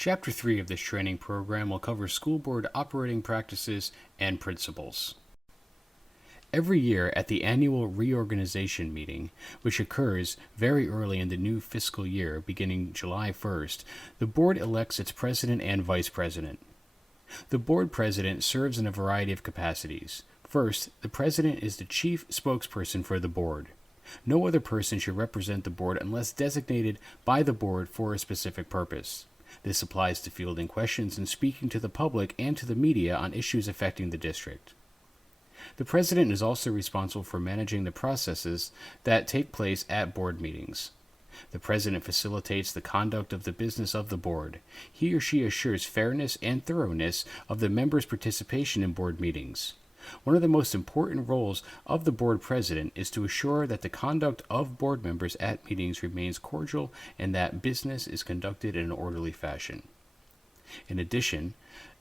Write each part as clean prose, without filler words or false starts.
Chapter 3 of this training program will cover school board operating practices and principles. Every year at the annual reorganization meeting, which occurs very early in the new fiscal year beginning July 1st, the board elects its president and vice president. The board president serves in a variety of capacities. First, the president is the chief spokesperson for the board. No other person should represent the board unless designated by the board for a specific purpose. This applies to fielding questions and speaking to the public and to the media on issues affecting the district. The president is also responsible for managing the processes that take place at board meetings. The president facilitates the conduct of the business of the board. He or she assures fairness and thoroughness of the members' participation in board meetings. One of the most important roles of the board president is to assure that the conduct of board members at meetings remains cordial and that business is conducted in an orderly fashion. In addition,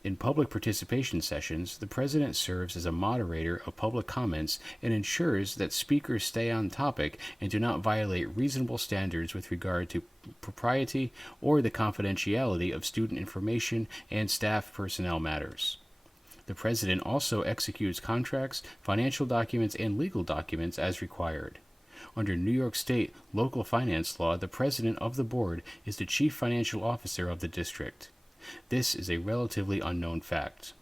in public participation sessions, the president serves as a moderator of public comments and ensures that speakers stay on topic and do not violate reasonable standards with regard to propriety or the confidentiality of student information and staff personnel matters. The president also executes contracts, financial documents, and legal documents as required. Under New York State local finance law, the president of the board is the chief financial officer of the district. This is a relatively unknown fact.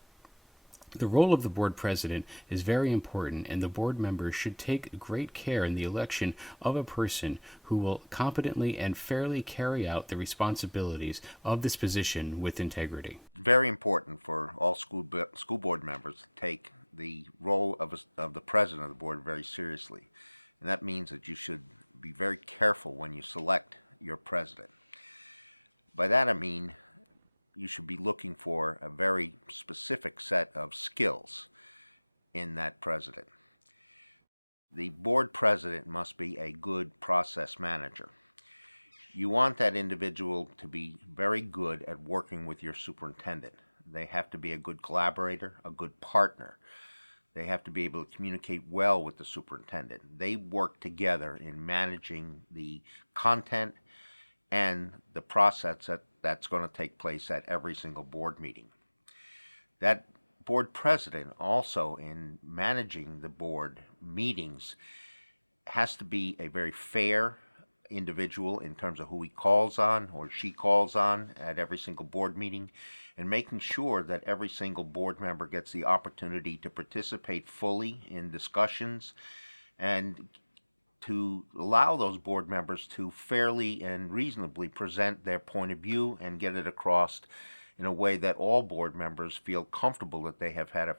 The role of the board president is very important, and the board members should take great care in the election of a person who will competently and fairly carry out the responsibilities of this position with integrity. Very important for all school board members to take the role of the president of the board very seriously. And that means that you should be very careful when you select your president. By that I mean you should be looking for a very specific set of skills in that president. The board president must be a good process manager. You want that individual to be very good at working with your superintendent. They have to be a good collaborator, a good partner. They have to be able to communicate well with the superintendent. They work together in managing the content and the process that's going to take place at every single board meeting. That board president also, in managing the board meetings, has to be a very fair individual in terms of who he calls on or she calls on at every single board meeting, and making sure that every single board member gets the opportunity to participate fully in discussions and to allow those board members to fairly and reasonably present their point of view and get it across in a way that all board members feel comfortable that they have had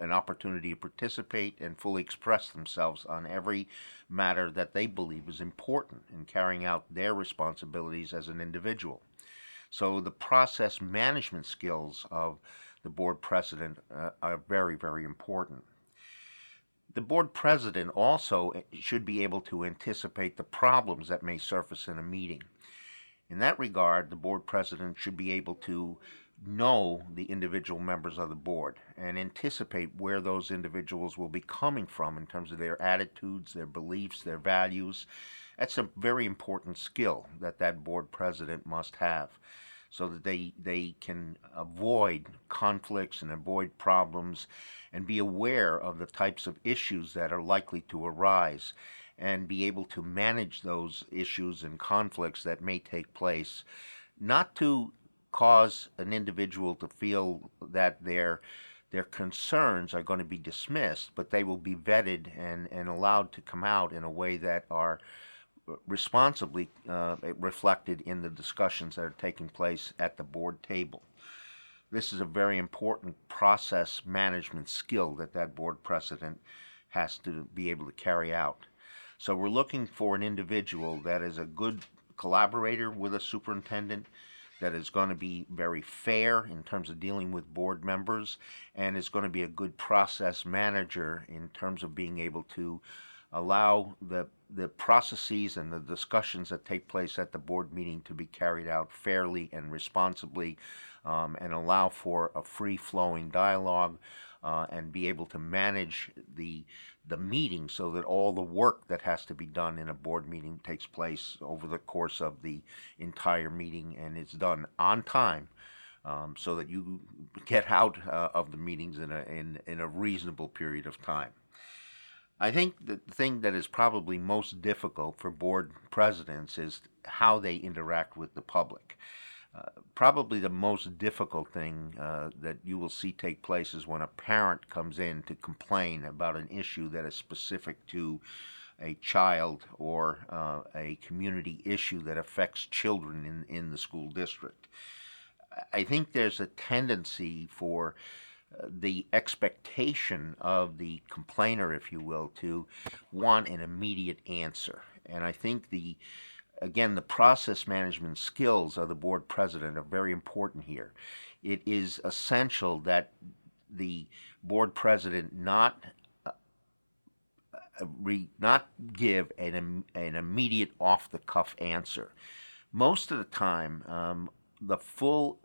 an opportunity to participate and fully express themselves on every matter that they believe is important in carrying out their responsibilities as an individual. So the process management skills of the board president are very, very important. The board president also should be able to anticipate the problems that may surface in a meeting. In that regard, the board president should be able to know the individual members of the board and anticipate where those individuals will be coming from in terms of their attitudes, their beliefs, their values. That's a very important skill that board president must have, so that they can avoid conflicts and avoid problems and be aware of the types of issues that are likely to arise and be able to manage those issues and conflicts that may take place, not to cause an individual to feel that their concerns are going to be dismissed, but they will be vetted and allowed to come out in a way that are responsibly reflected in the discussions that are taking place at the board table. This is a very important process management skill that board president has to be able to carry out. So we're looking for an individual that is a good collaborator with a superintendent, that is going to be very fair in terms of dealing with board members, and is going to be a good process manager in terms of being able to allow the processes and the discussions that take place at the board meeting to be carried out fairly and responsibly, and allow for a free-flowing dialogue, and be able to manage the meeting so that all the work that has to be done in a board meeting takes place over the course of the entire meeting and it's done on time so that you get out of the meetings in a reasonable period of time. I think the thing that is probably most difficult for board presidents is how they interact with the public. Probably the most difficult thing that you will see take place is when a parent comes in to complain about an issue that is specific to a child or a community issue that affects children in the school district. I think there's a tendency for the expectation of the complainer, if you will, to want an immediate answer. And I think again, the process management skills of the board president are very important here. It is essential that the board president not give an immediate off-the-cuff answer. Most of the time, the full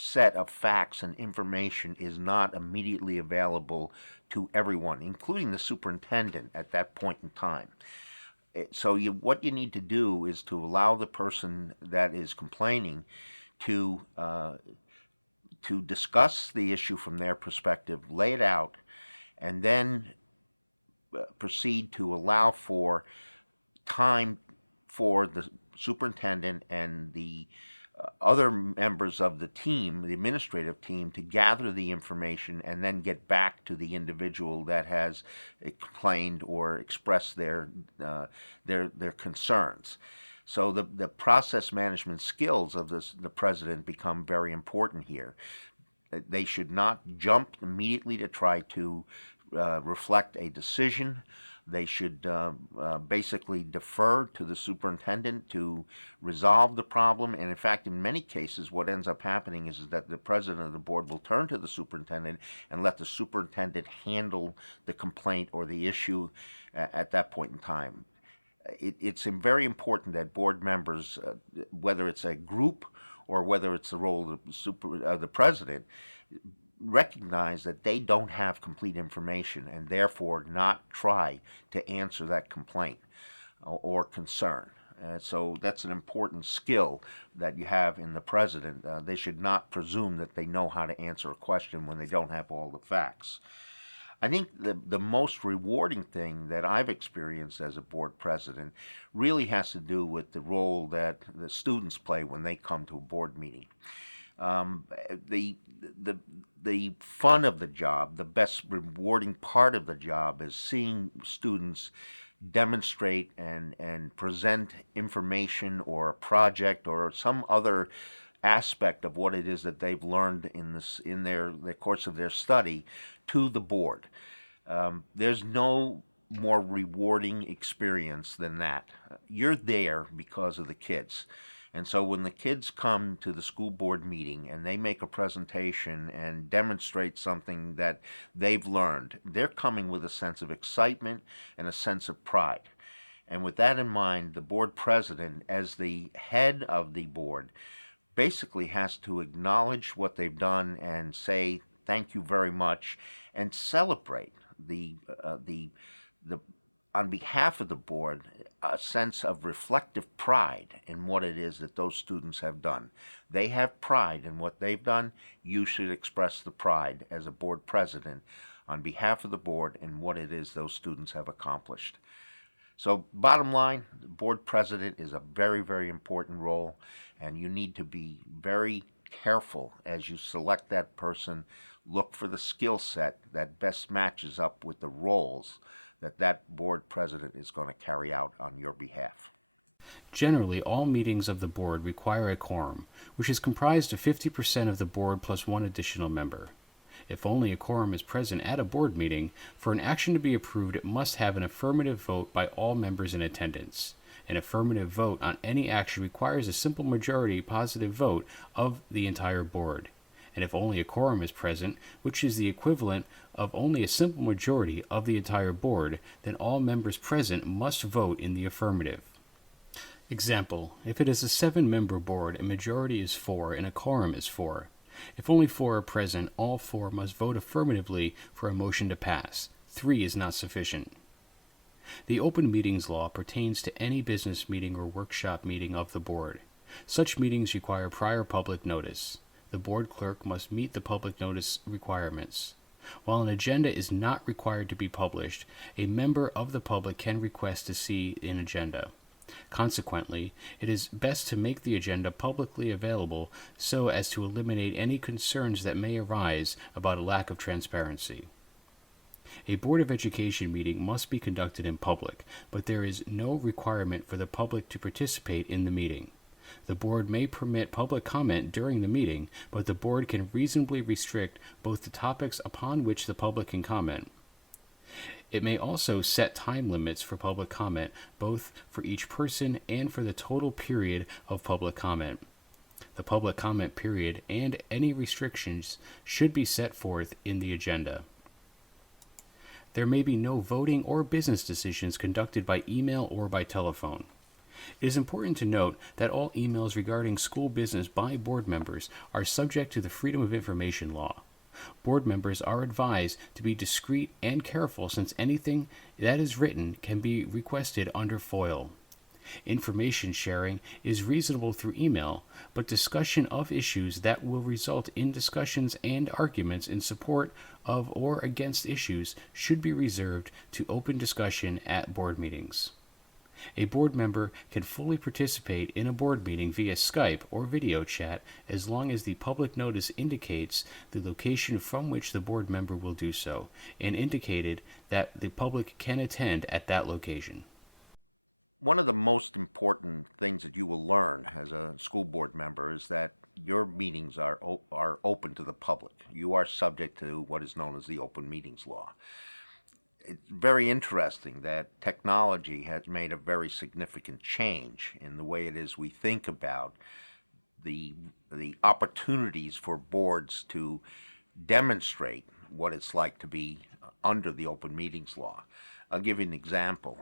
set of facts and information is not immediately available to everyone, including the superintendent at that point in time. So what you need to do is to allow the person that is complaining to discuss the issue from their perspective, lay it out, and then proceed to allow for time for the superintendent and the other members of the team, the administrative team, to gather the information and then get back to the individual that has complained or expressed their concerns. So the process management skills of the president become very important here. They should not jump immediately to try to reflect a decision. They should basically defer to the superintendent to resolve the problem. And in fact, in many cases, what ends up happening is that the president of the board will turn to the superintendent and let the superintendent handle the complaint or the issue at that point in time. It's very important that board members, whether it's a group or whether it's the role of the president, recognize that they don't have complete information and therefore not try to answer that complaint or concern. So that's an important skill that you have in the president. They should not presume that they know how to answer a question when they don't have all the facts. I think the most rewarding thing that I've experienced as a board president really has to do with the role that the students play when they come to a board meeting. The fun of the job, the best rewarding part of the job, is seeing students demonstrate and present information or a project or some other aspect of what it is that they've learned in the course of their study to the board. There's no more rewarding experience than that. You're there because of the kids. And so when the kids come to the school board meeting and they make a presentation and demonstrate something that they've learned, they're coming with a sense of excitement and a sense of pride. And with that in mind, the board president, as the head of the board, basically has to acknowledge what they've done and say thank you very much and celebrate on behalf of the board, a sense of reflective pride in what it is that those students have done. They have pride in what they've done. You should express the pride as a board president on behalf of the board in what it is those students have accomplished. So bottom line, the board president is a very, very important role, and you need to be very careful as you select that person. Look for the skill set that best matches up with the roles that board president is going to carry out on your behalf. Generally, all meetings of the board require a quorum, which is comprised of 50% of the board plus one additional member. If only a quorum is present at a board meeting, for an action to be approved, it must have an affirmative vote by all members in attendance. An affirmative vote on any action requires a simple majority positive vote of the entire board. And if only a quorum is present, which is the equivalent of only a simple majority of the entire board, then all members present must vote in the affirmative. Example, if it is a 7-member board, a majority is 4 and a quorum is 4. If only 4 are present, all 4 must vote affirmatively for a motion to pass. 3 is not sufficient. The open meetings law pertains to any business meeting or workshop meeting of the board. Such meetings require prior public notice. The board clerk must meet the public notice requirements. While an agenda is not required to be published, a member of the public can request to see an agenda. Consequently, it is best to make the agenda publicly available so as to eliminate any concerns that may arise about a lack of transparency. A Board of Education meeting must be conducted in public, but there is no requirement for the public to participate in the meeting. The board may permit public comment during the meeting, but the board can reasonably restrict both the topics upon which the public can comment. It may also set time limits for public comment, both for each person and for the total period of public comment. The public comment period and any restrictions should be set forth in the agenda. There may be no voting or business decisions conducted by email or by telephone. It is important to note that all emails regarding school business by board members are subject to the Freedom of Information Law. Board members are advised to be discreet and careful since anything that is written can be requested under FOIL. Information sharing is reasonable through email, but discussion of issues that will result in discussions and arguments in support of or against issues should be reserved to open discussion at board meetings. A board member can fully participate in a board meeting via Skype or video chat as long as the public notice indicates the location from which the board member will do so, and indicated that the public can attend at that location. One of the most important things that you will learn as a school board member is that your meetings are open to the public. You are subject to what is known as the Open Meetings Law. It's very interesting that technology has made a very significant change in the way it is we think about the opportunities for boards to demonstrate what it's like to be under the Open Meetings Law. I'll give you an example.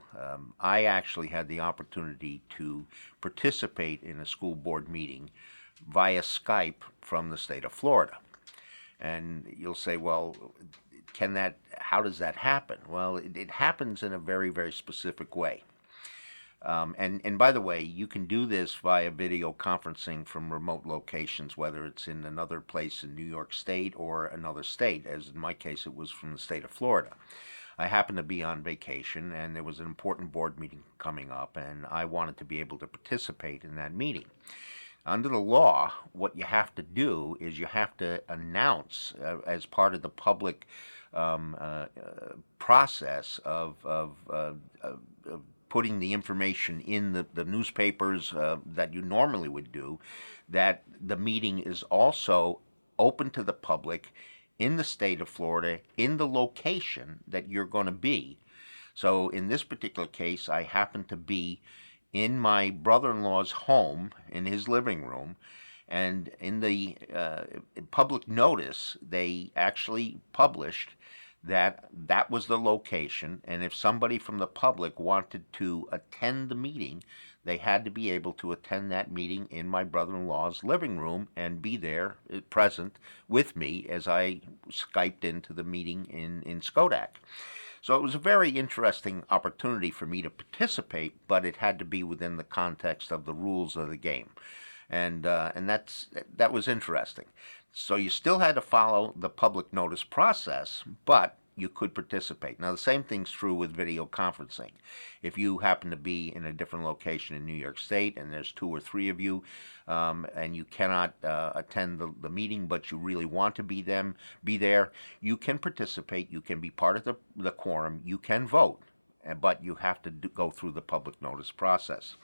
I actually had the opportunity to participate in a school board meeting via Skype from the state of Florida. And you'll say, well, how does that happen? Well, it happens in a very, very specific way. And by the way, you can do this via video conferencing from remote locations, whether it's in another place in New York State or another state, as in my case, it was from the state of Florida. I happened to be on vacation, and there was an important board meeting coming up, and I wanted to be able to participate in that meeting. Under the law, what you have to do is you have to announce as part of the public process of putting the information in the newspapers that you normally would do, that the meeting is also open to the public in the state of Florida, in the location that you're going to be. So in this particular case, I happened to be in my brother-in-law's home, in his living room, and in the public notice, they actually published that that was the location, and if somebody from the public wanted to attend the meeting, they had to be able to attend that meeting in my brother-in-law's living room and be there present with me as I Skyped into the meeting in Skodak. So it was a very interesting opportunity for me to participate, but it had to be within the context of the rules of the game. And that was interesting. So you still had to follow the public notice process, but you could participate. Now, the same thing's true with video conferencing. If you happen to be in a different location in New York State and there's 2 or 3 of you, and you cannot attend the meeting, but you really want to be there, you can participate, you can be part of the quorum, you can vote, but you have to go through the public notice process.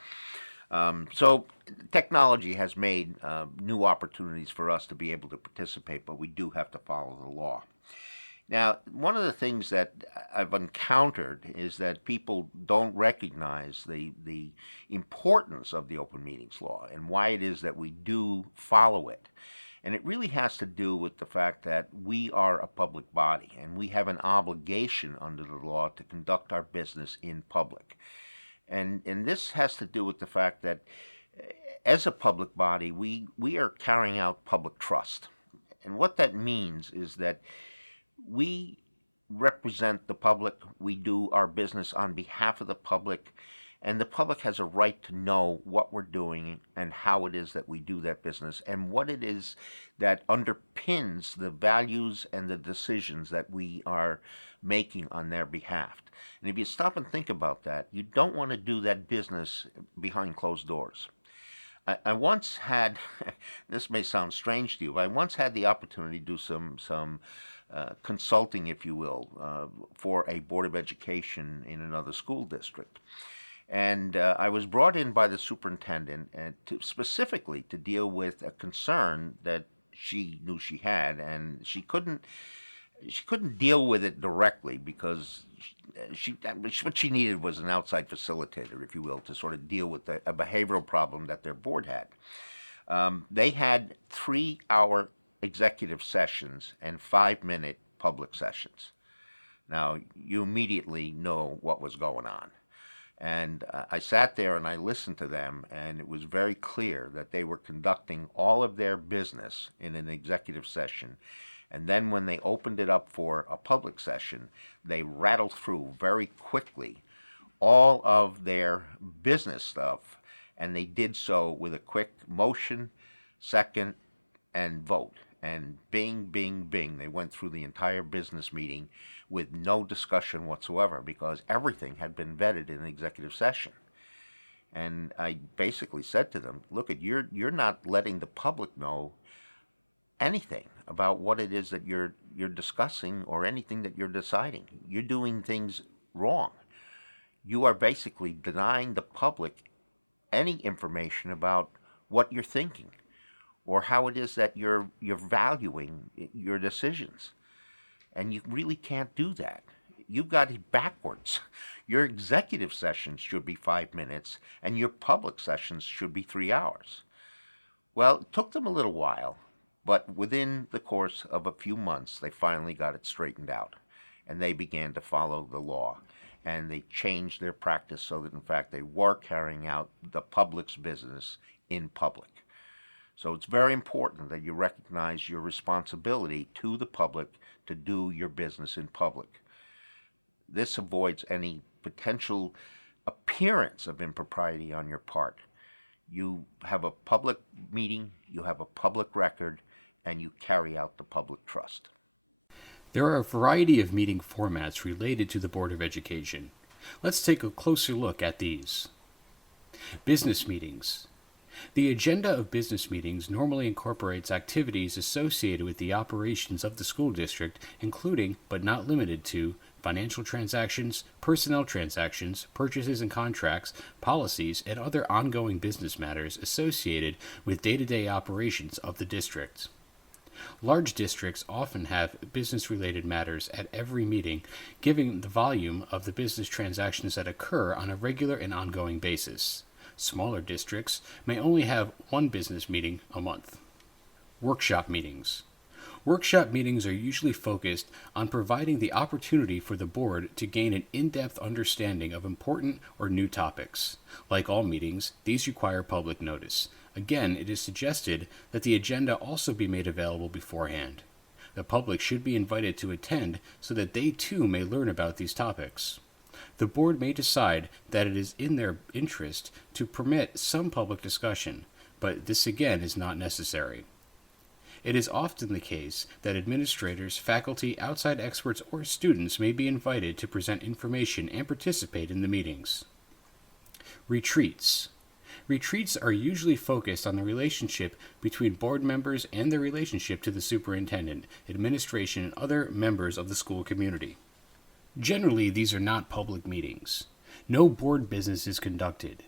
So technology has made new opportunities for us to be able to participate, but we do have to follow the law. Now, one of the things that I've encountered is that people don't recognize the importance of the Open Meetings Law and why it is that we do follow it. And it really has to do with the fact that we are a public body and we have an obligation under the law to conduct our business in public. And this has to do with the fact that as a public body, we are carrying out public trust. And what that means is that we represent the public, we do our business on behalf of the public, And the public has a right to know what we're doing and how it is that we do that business and what it is that underpins the values and the decisions that we are making on their behalf. And if you stop and think about that, you don't want to do that business behind closed doors. I once had, this may sound strange to you, but I once had the opportunity to do some consulting, if you will, for a Board of Education in another school district. And I was brought in by the superintendent specifically to deal with a concern that she knew she had, and she couldn't deal with it directly because what she needed was an outside facilitator, if you will, to sort of deal with a behavioral problem that their board had. They had 3-hour executive sessions and 5-minute public sessions. Now, you immediately know what was going on. And I sat there and I listened to them, and it was very clear that they were conducting all of their business in an executive session. And then when they opened it up for a public session, they rattled through very quickly all of their business stuff, and they did so with a quick motion, second, and vote. And bing, bing, bing, they went through the entire business meeting with no discussion whatsoever because everything had been vetted in an executive session. And I basically said to them, look, you're not letting the public know anything about what it is that you're discussing or anything that you're deciding. You're doing things wrong. You are basically denying the public any information about what you're thinking or how it is that you're valuing your decisions. And you really can't do that. You've got it backwards. Your executive sessions should be 5 minutes, and your public sessions should be 3 hours. Well, it took them a little while, but within the course of a few months, they finally got it straightened out, and they began to follow the law. And they changed their practice so that, in fact, they were carrying out the public's business in public. So it's very important that you recognize your responsibility to the public to do your business in public. This avoids any potential appearance of impropriety on your part. You have a public meeting, you have a public record, and you carry out the public trust. There are a variety of meeting formats related to the Board of Education. Let's take a closer look at these. Business meetings. The agenda of business meetings normally incorporates activities associated with the operations of the school district, including, but not limited to, financial transactions, personnel transactions, purchases and contracts, policies, and other ongoing business matters associated with day-to-day operations of the district. Large districts often have business-related matters at every meeting, given the volume of the business transactions that occur on a regular and ongoing basis. Smaller districts may only have one business meeting a month. Workshop meetings. Workshop meetings are usually focused on providing the opportunity for the board to gain an in-depth understanding of important or new topics. Like all meetings, these require public notice. Again, it is suggested that the agenda also be made available beforehand. The public should be invited to attend so that they too may learn about these topics. The board may decide that it is in their interest to permit some public discussion, but this again is not necessary. It is often the case that administrators, faculty, outside experts, or students may be invited to present information and participate in the meetings. Retreats. Retreats are usually focused on the relationship between board members and their relationship to the superintendent, administration, and other members of the school community. Generally, these are not public meetings. No board business is conducted.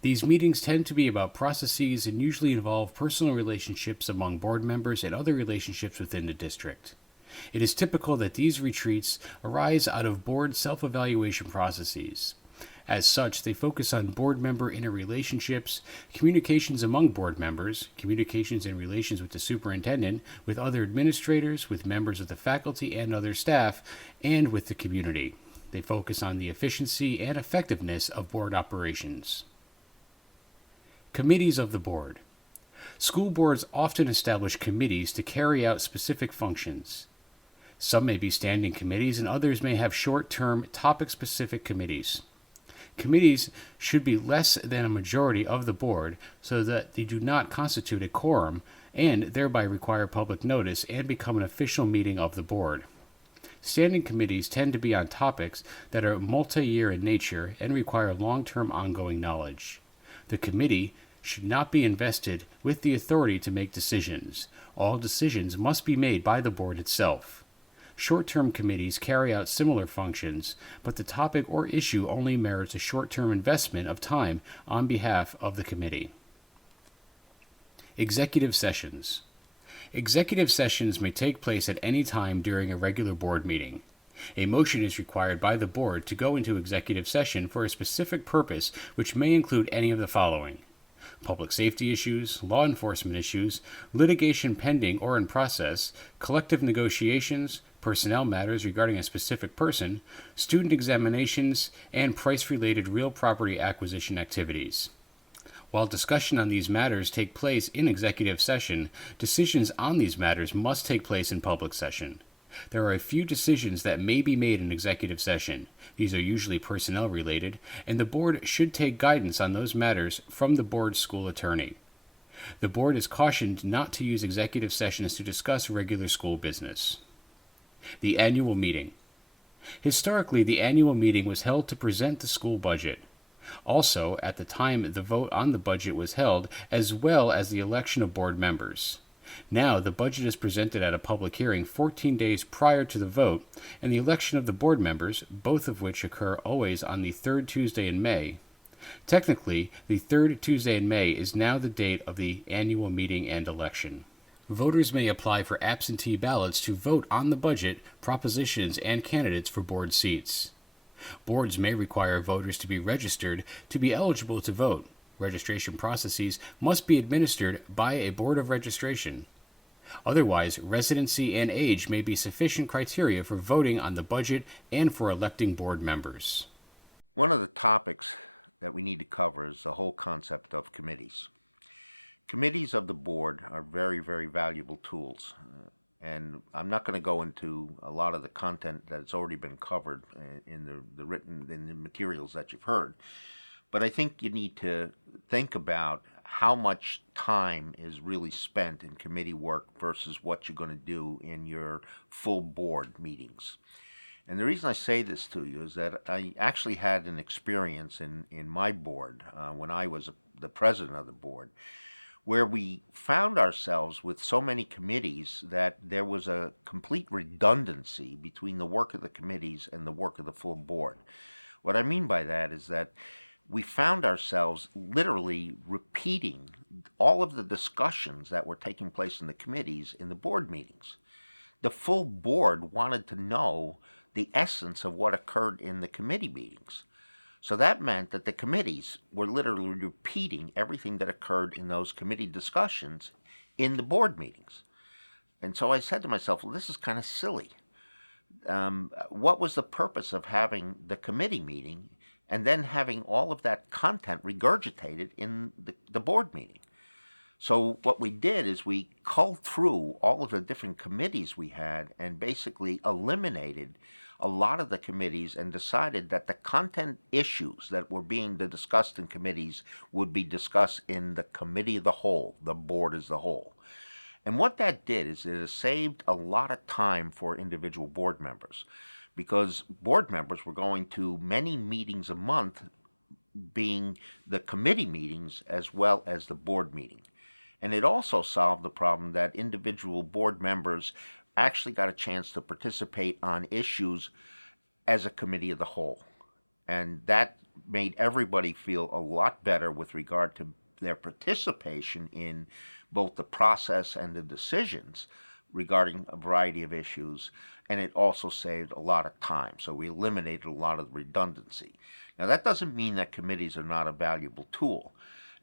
These meetings tend to be about processes and usually involve personal relationships among board members and other relationships within the district. It is typical that these retreats arise out of board self-evaluation processes. As such, they focus on board member interrelationships, communications among board members, communications and relations with the superintendent, with other administrators, with members of the faculty and other staff, and with the community. They focus on the efficiency and effectiveness of board operations. Committees of the board. School boards often establish committees to carry out specific functions. Some may be standing committees and others may have short-term, topic-specific committees. Committees should be less than a majority of the board so that they do not constitute a quorum and thereby require public notice and become an official meeting of the board. Standing committees tend to be on topics that are multi-year in nature and require long-term ongoing knowledge. The committee should not be invested with the authority to make decisions. All decisions must be made by the board itself. Short-term committees carry out similar functions, but the topic or issue only merits a short-term investment of time on behalf of the committee. Executive sessions. Executive sessions may take place at any time during a regular board meeting. A motion is required by the board to go into executive session for a specific purpose, which may include any of the following: public safety issues, law enforcement issues, litigation pending or in process, collective negotiations, personnel matters regarding a specific person, student examinations, and price-related real property acquisition activities. While discussion on these matters take place in executive session, decisions on these matters must take place in public session. There are a few decisions that may be made in executive session. These are usually personnel related, and the board should take guidance on those matters from the board's school attorney. The board is cautioned not to use executive sessions to discuss regular school business. The annual meeting. Historically, the annual meeting was held to present the school budget. Also, at the time the vote on the budget was held, as well as the election of board members. Now, the budget is presented at a public hearing 14 days prior to the vote, and the election of the board members, both of which occur always on the third Tuesday in May. Technically, the third Tuesday in May is now the date of the annual meeting and election. Voters may apply for absentee ballots to vote on the budget, propositions, and candidates for board seats. Boards may require voters to be registered to be eligible to vote. Registration processes must be administered by a board of registration. Otherwise, residency and age may be sufficient criteria for voting on the budget and for electing board members. One of the topics that we need to cover is the whole concept of committees. Committees of the board are very, very valuable tools. And I'm not going to go into a lot of the content that's already been covered in the materials that you've heard. But I think you need to think about how much time is really spent in committee work versus what you're going to do in your full board meetings. And the reason I say this to you is that I actually had an experience in my board when I was the president of the board, where we found ourselves with so many committees that there was a complete redundancy between the work of the committees and the work of the full board. What I mean by that is that we found ourselves literally repeating all of the discussions that were taking place in the committees in the board meetings. The full board wanted to know the essence of what occurred in the committee meetings. So that meant that the committees were literally repeating everything that occurred in those committee discussions in the board meetings. And so I said to myself, well, this is kind of silly. What was the purpose of having the committee meeting and then having all of that content regurgitated in the board meeting? So what we did is we culled through all of the different committees we had and basically eliminated a lot of the committees and decided that the content issues that were being discussed in committees would be discussed in the committee of the whole, the board as the whole. And what that did is it has saved a lot of time for individual board members, because board members were going to many meetings a month, being the committee meetings as well as the board meeting. And it also solved the problem that individual board members actually got a chance to participate on issues as a committee of the whole. And that made everybody feel a lot better with regard to their participation in both the process and the decisions regarding a variety of issues, and it also saved a lot of time. So we eliminated a lot of redundancy. Now, that doesn't mean that committees are not a valuable tool.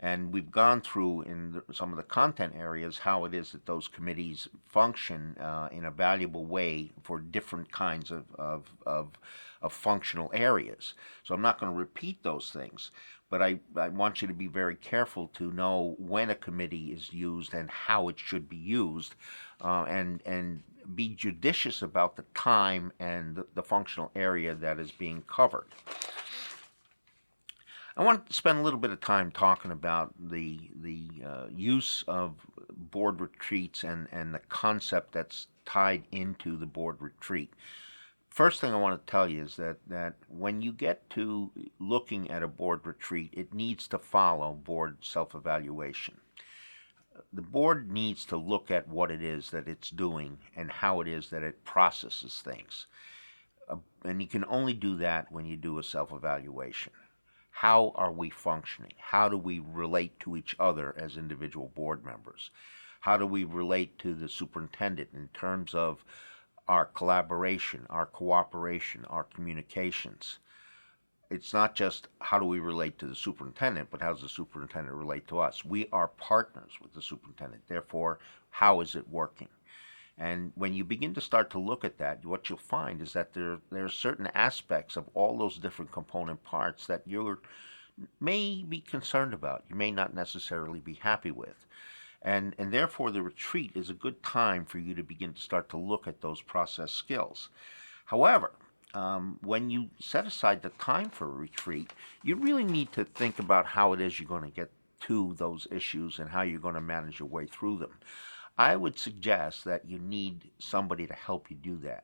And we've gone through in some of the content areas how it is that those committees function in a valuable way for different kinds of functional areas. So I'm not going to repeat those things, but I want you to be very careful to know when a committee is used and how it should be used, and be judicious about the time and the functional area that is being covered. I want to spend a little bit of time talking about the use of board retreats and the concept that's tied into the board retreat. First thing I want to tell you is that when you get to looking at a board retreat, it needs to follow board self-evaluation. The board needs to look at what it is that it's doing and how it is that it processes things. And you can only do that when you do a self-evaluation. How are we functioning? How do we relate to each other as individual board members? How do we relate to the superintendent in terms of our collaboration, our cooperation, our communications? It's not just how do we relate to the superintendent, but how does the superintendent relate to us? We are partners with the superintendent. Therefore, how is it working? And when you begin to start to look at that, what you'll find is that there are certain aspects of all those different component parts that you may be concerned about, you may not necessarily be happy with. And therefore, the retreat is a good time for you to begin to start to look at those process skills. However, when you set aside the time for a retreat, you really need to think about how it is you're going to get to those issues and how you're going to manage your way through them. I would suggest that you need somebody to help you do that.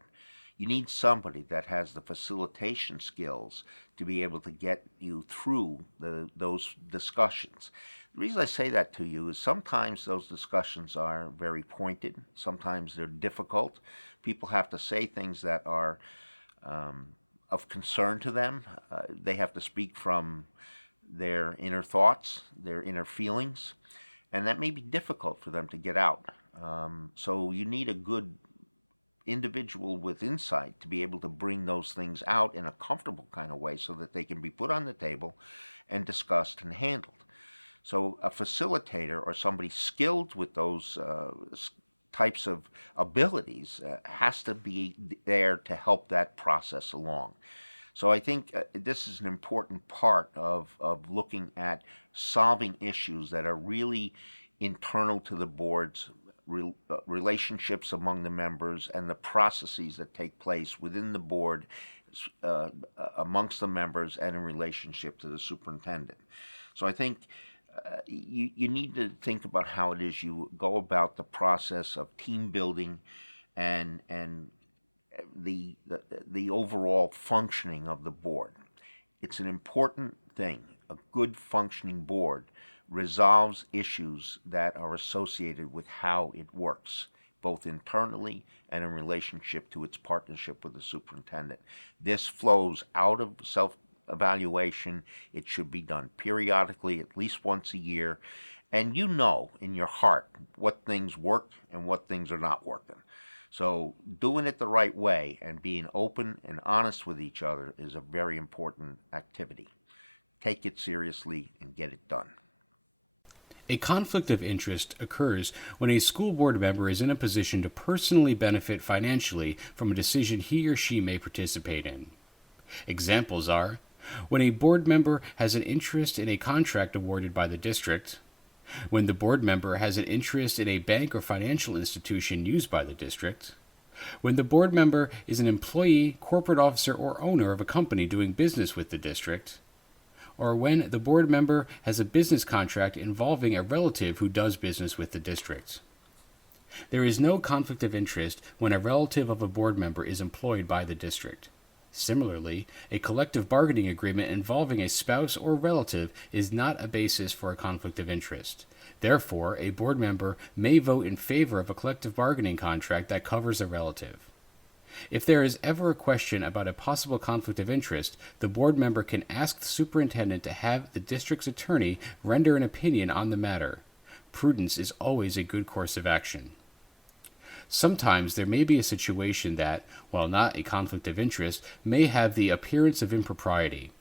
You need somebody that has the facilitation skills to be able to get you through those discussions. The reason I say that to you is sometimes those discussions are very pointed. Sometimes they're difficult. People have to say things that are of concern to them. They have to speak from their inner thoughts, their inner feelings, and that may be difficult for them to get out. So you need a good individual with insight to be able to bring those things out in a comfortable kind of way so that they can be put on the table and discussed and handled. So a facilitator or somebody skilled with those types of abilities has to be there to help that process along. So I think this is an important part of looking at solving issues that are really internal to the board's relationships among the members and the processes that take place within the board amongst the members and in relationship to the superintendent. So I think you need to think about how it is you go about the process of team building and the overall functioning of the board. It's an important thing. A good functioning board resolves issues that are associated with how it works, both internally and in relationship to its partnership with the superintendent. This flows out of self-evaluation. It should be done periodically, at least once a year, and you know in your heart what things work and what things are not working. So doing it the right way and being open and honest with each other is a very important activity. Take it seriously and get it done. A conflict of interest occurs when a school board member is in a position to personally benefit financially from a decision he or she may participate in. Examples are when a board member has an interest in a contract awarded by the district, when the board member has an interest in a bank or financial institution used by the district, when the board member is an employee, corporate officer, or owner of a company doing business with the district, or when the board member has a business contract involving a relative who does business with the district. There is no conflict of interest when a relative of a board member is employed by the district. Similarly, a collective bargaining agreement involving a spouse or relative is not a basis for a conflict of interest. Therefore, a board member may vote in favor of a collective bargaining contract that covers a relative. If there is ever a question about a possible conflict of interest, the board member can ask the superintendent to have the district's attorney render an opinion on the matter. Prudence is always a good course of action. Sometimes there may be a situation that, while not a conflict of interest, may have the appearance of impropriety.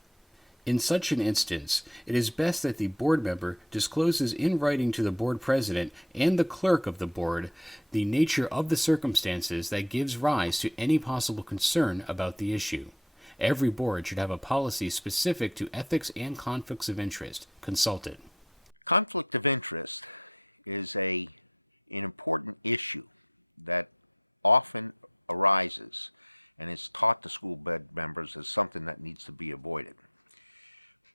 In such an instance, it is best that the board member discloses in writing to the board president and the clerk of the board the nature of the circumstances that gives rise to any possible concern about the issue. Every board should have a policy specific to ethics and conflicts of interest consulted. Conflict of interest is an important issue that often arises and is taught to school board members as something that needs to be avoided.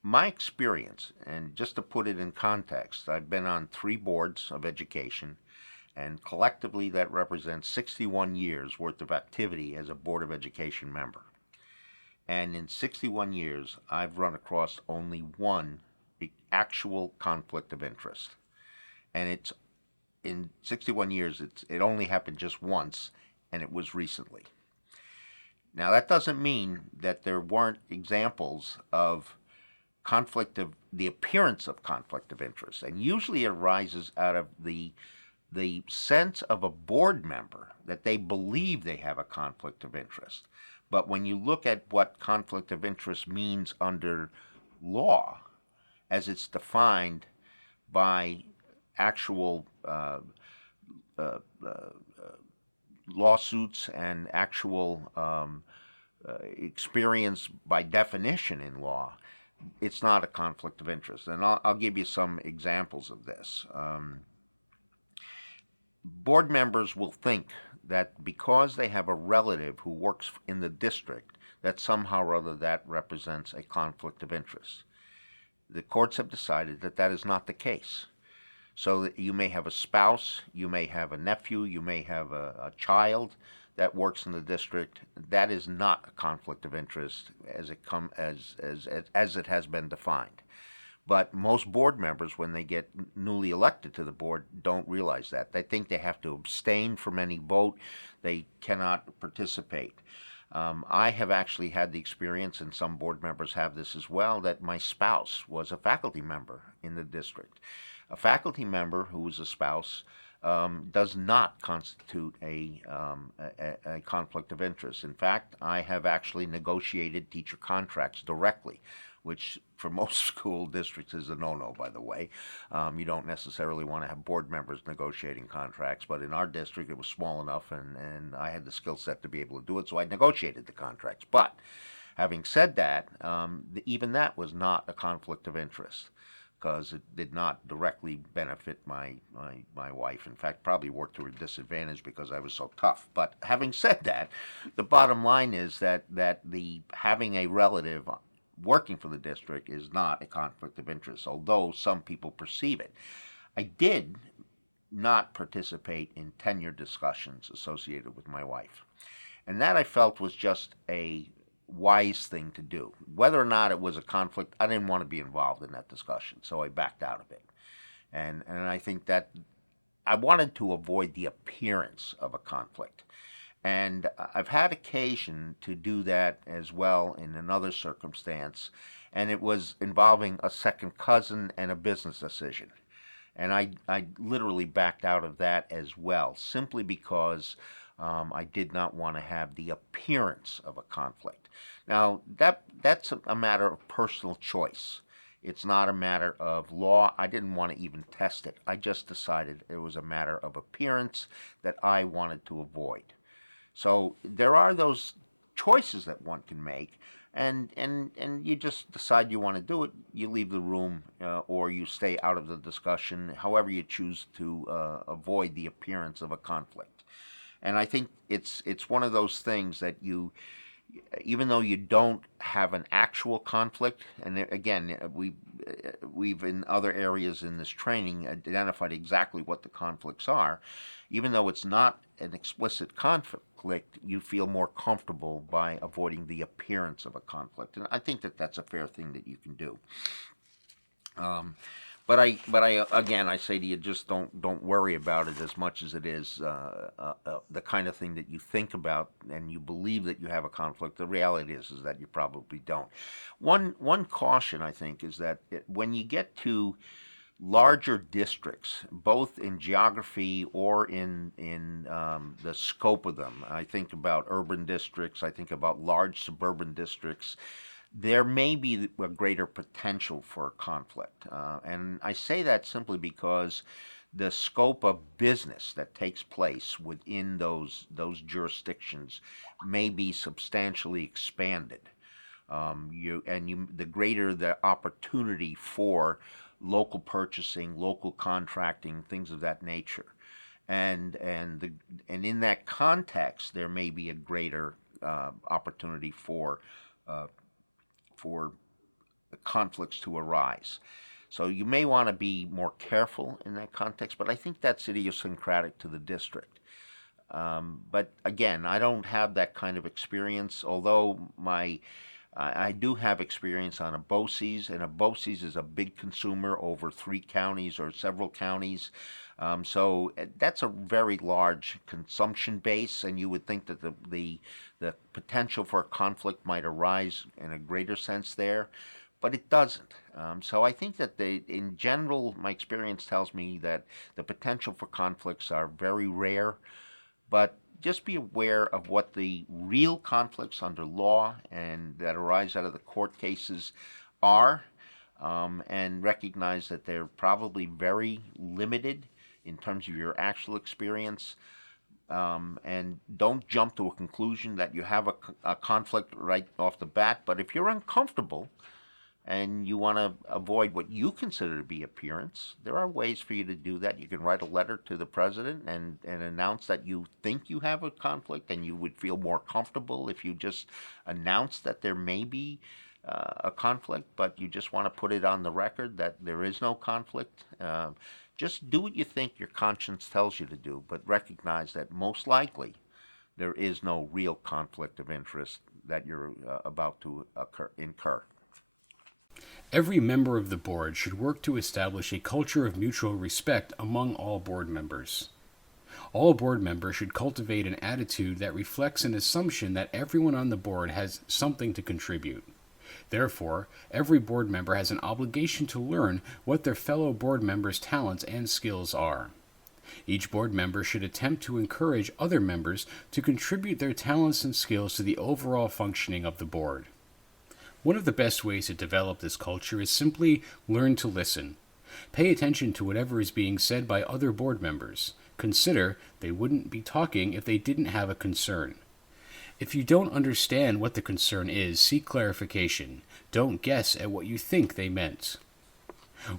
My experience, and just to put it in context, I've been on 3 boards of education, and collectively that represents 61 years worth of activity as a Board of Education member. And in 61 years, I've run across only one actual conflict of interest. And it's in 61 years, it only happened just once, and it was recently. Now, that doesn't mean that there weren't examples of the appearance of conflict of interest, and usually it arises out of the sense of a board member that they believe they have a conflict of interest. But when you look at what conflict of interest means under law, as it's defined by actual lawsuits and actual experience by definition in law, it's not a conflict of interest. And I'll give you some examples of this. Board members will think that because they have a relative who works in the district, that somehow or other that represents a conflict of interest. The courts have decided that that is not the case. So that you may have a spouse, you may have a nephew, you may have a child that works in the district. That is not a conflict of interest as it has been defined. But most board members, when they get newly elected to the board, don't realize that. They think they have to abstain from any vote. They cannot participate. I have actually had the experience, and some board members have this as well, that my spouse was a faculty member in the district. A faculty member who is a spouse does not constitute a conflict of interest. In fact, I have actually negotiated teacher contracts directly, which for most school districts is a no-no, by the way. You don't necessarily want to have board members negotiating contracts, but in our district it was small enough, and I had the skill set to be able to do it, so I negotiated the contracts. But having said that, even that was not a conflict of interest, because it did not directly benefit my wife. In fact, probably worked to her disadvantage because I was so tough. But having said that, the bottom line is that the having a relative working for the district is not a conflict of interest, although some people perceive it. I did not participate in tenure discussions associated with my wife, and that I felt was just a wise thing to do. Whether or not it was a conflict, I didn't want to be involved in that discussion, so I backed out of it. And I think that I wanted to avoid the appearance of a conflict. And I've had occasion to do that as well in another circumstance, and it was involving a second cousin and a business decision. And I literally backed out of that as well, simply because I did not want to have the appearance of a conflict. Now, that's a matter of personal choice. It's not a matter of law. I didn't want to even test it. I just decided it was a matter of appearance that I wanted to avoid. So there are those choices that one can make, and you just decide you want to do it. You leave the room, or you stay out of the discussion, however you choose to avoid the appearance of a conflict. And I think it's one of those things that even though you don't have an actual conflict, and again, we've in other areas in this training identified exactly what the conflicts are, even though it's not an explicit conflict, you feel more comfortable by avoiding the appearance of a conflict. And I think that that's a fair thing that you can do. But I again, I say to you, just don't worry about it as much as it is the kind of thing that you think about and you believe that you have a conflict. The reality is that you probably don't. One caution, I think, is that when you get to larger districts, both in geography or in the scope of them, I think about urban districts, I think about large suburban districts, there may be a greater potential for conflict. And I say that simply because the scope of business that takes place within those jurisdictions may be substantially expanded. The greater the opportunity for local purchasing, local contracting, things of that nature. And in that context, there may be a greater opportunity for conflicts to arise. So you may want to be more careful in that context, but I think that's idiosyncratic to the district. But again, I don't have that kind of experience, although I do have experience on a BOCES, and a BOCES is a big consumer over 3 counties or several counties. So that's a very large consumption base, and you would think that the potential for a conflict might arise in a greater sense there, but it doesn't. So I think that in general, my experience tells me that the potential for conflicts are very rare, but just be aware of what the real conflicts under law and that arise out of the court cases are, and recognize that they're probably very limited in terms of your actual experience. And don't jump to a conclusion that you have a conflict right off the bat. But if you're uncomfortable and you want to avoid what you consider to be appearance, there are ways for you to do that. You can write a letter to the president and announce that you think you have a conflict, and you would feel more comfortable if you just announced that there may be a conflict, but you just want to put it on the record that there is no conflict. Just do what you think your conscience tells you to do, but recognize that most likely there is no real conflict of interest that you're about to incur. Every member of the board should work to establish a culture of mutual respect among all board members. All board members should cultivate an attitude that reflects an assumption that everyone on the board has something to contribute. Therefore, every board member has an obligation to learn what their fellow board members' talents and skills are. Each board member should attempt to encourage other members to contribute their talents and skills to the overall functioning of the board. One of the best ways to develop this culture is simply learn to listen. Pay attention to whatever is being said by other board members. Consider they wouldn't be talking if they didn't have a concern. If you don't understand what the concern is, seek clarification. Don't guess at what you think they meant.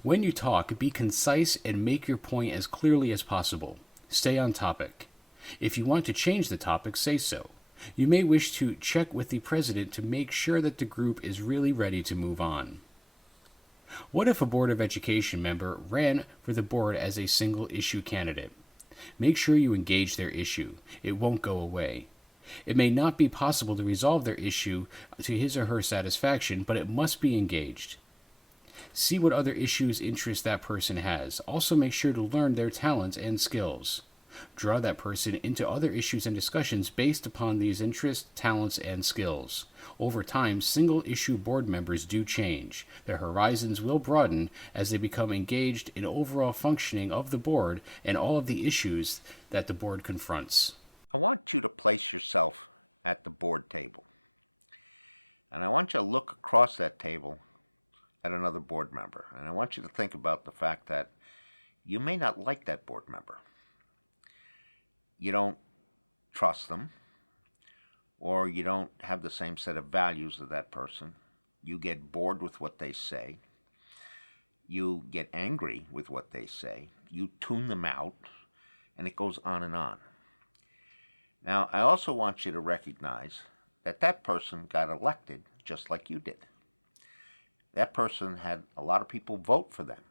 When you talk, be concise and make your point as clearly as possible. Stay on topic. If you want to change the topic, say so. You may wish to check with the president to make sure that the group is really ready to move on. What if a Board of Education member ran for the board as a single issue candidate? Make sure you engage their issue. It won't go away. It may not be possible to resolve their issue to his or her satisfaction, but it must be engaged. See what other issues interest that person has. Also make sure to learn their talents and skills. Draw that person into other issues and discussions based upon these interests, talents, and skills. Over time, single-issue board members do change. Their horizons will broaden as they become engaged in overall functioning of the board and all of the issues that the board confronts. I want you to place yourself at the board table. And I want you to look across that table at another board member. And I want you to think about the fact that you may not like that board member. You don't trust them, or you don't have the same set of values of that person. You get bored with what they say. You get angry with what they say. You tune them out, and it goes on and on. Now, I also want you to recognize that that person got elected just like you did. That person had a lot of people vote for them.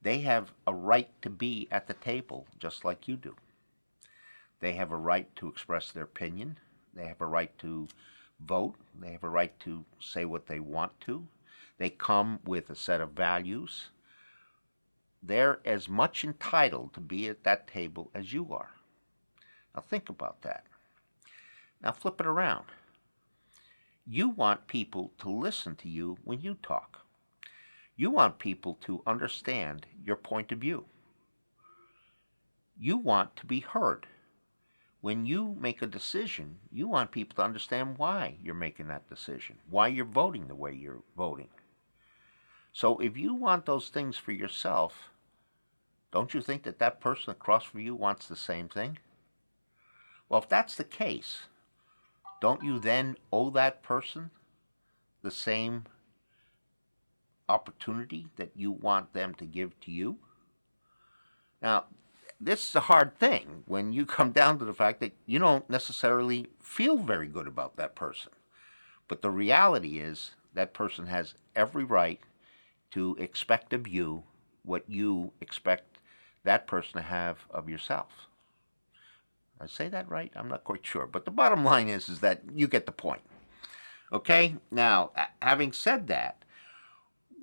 They have a right to be at the table just like you do. They have a right to express their opinion. They have a right to vote. They have a right to say what they want to. They come with a set of values. They're as much entitled to be at that table as you are. Now think about that. Now flip it around. You want people to listen to you when you talk. You want people to understand your point of view. You want to be heard. When you make a decision, you want people to understand why you're making that decision, why you're voting the way you're voting. So if you want those things for yourself, don't you think that that person across from you wants the same thing? Well, if that's the case, don't you then owe that person the same opportunity that you want them to give to you? Now, this is a hard thing when you come down to the fact that you don't necessarily feel very good about that person. But the reality is that person has every right to expect of you what you expect that person to have of yourself. I say that right? I'm not quite sure. But the bottom line is that you get the point. Okay? Now, having said that,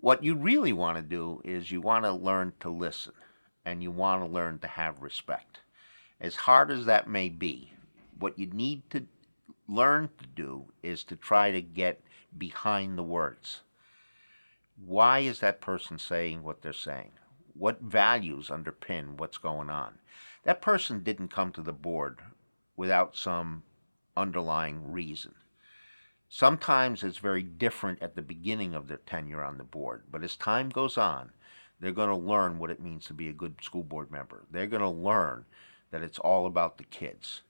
what you really want to do is you want to learn to listen, and you want to learn to have respect. As hard as that may be, what you need to learn to do is to try to get behind the words. Why is that person saying what they're saying? What values underpin what's going on? That person didn't come to the board without some underlying reason. Sometimes it's very different at the beginning of their tenure on the board, but as time goes on, they're going to learn what it means to be a good school board member. They're going to learn that it's all about the kids.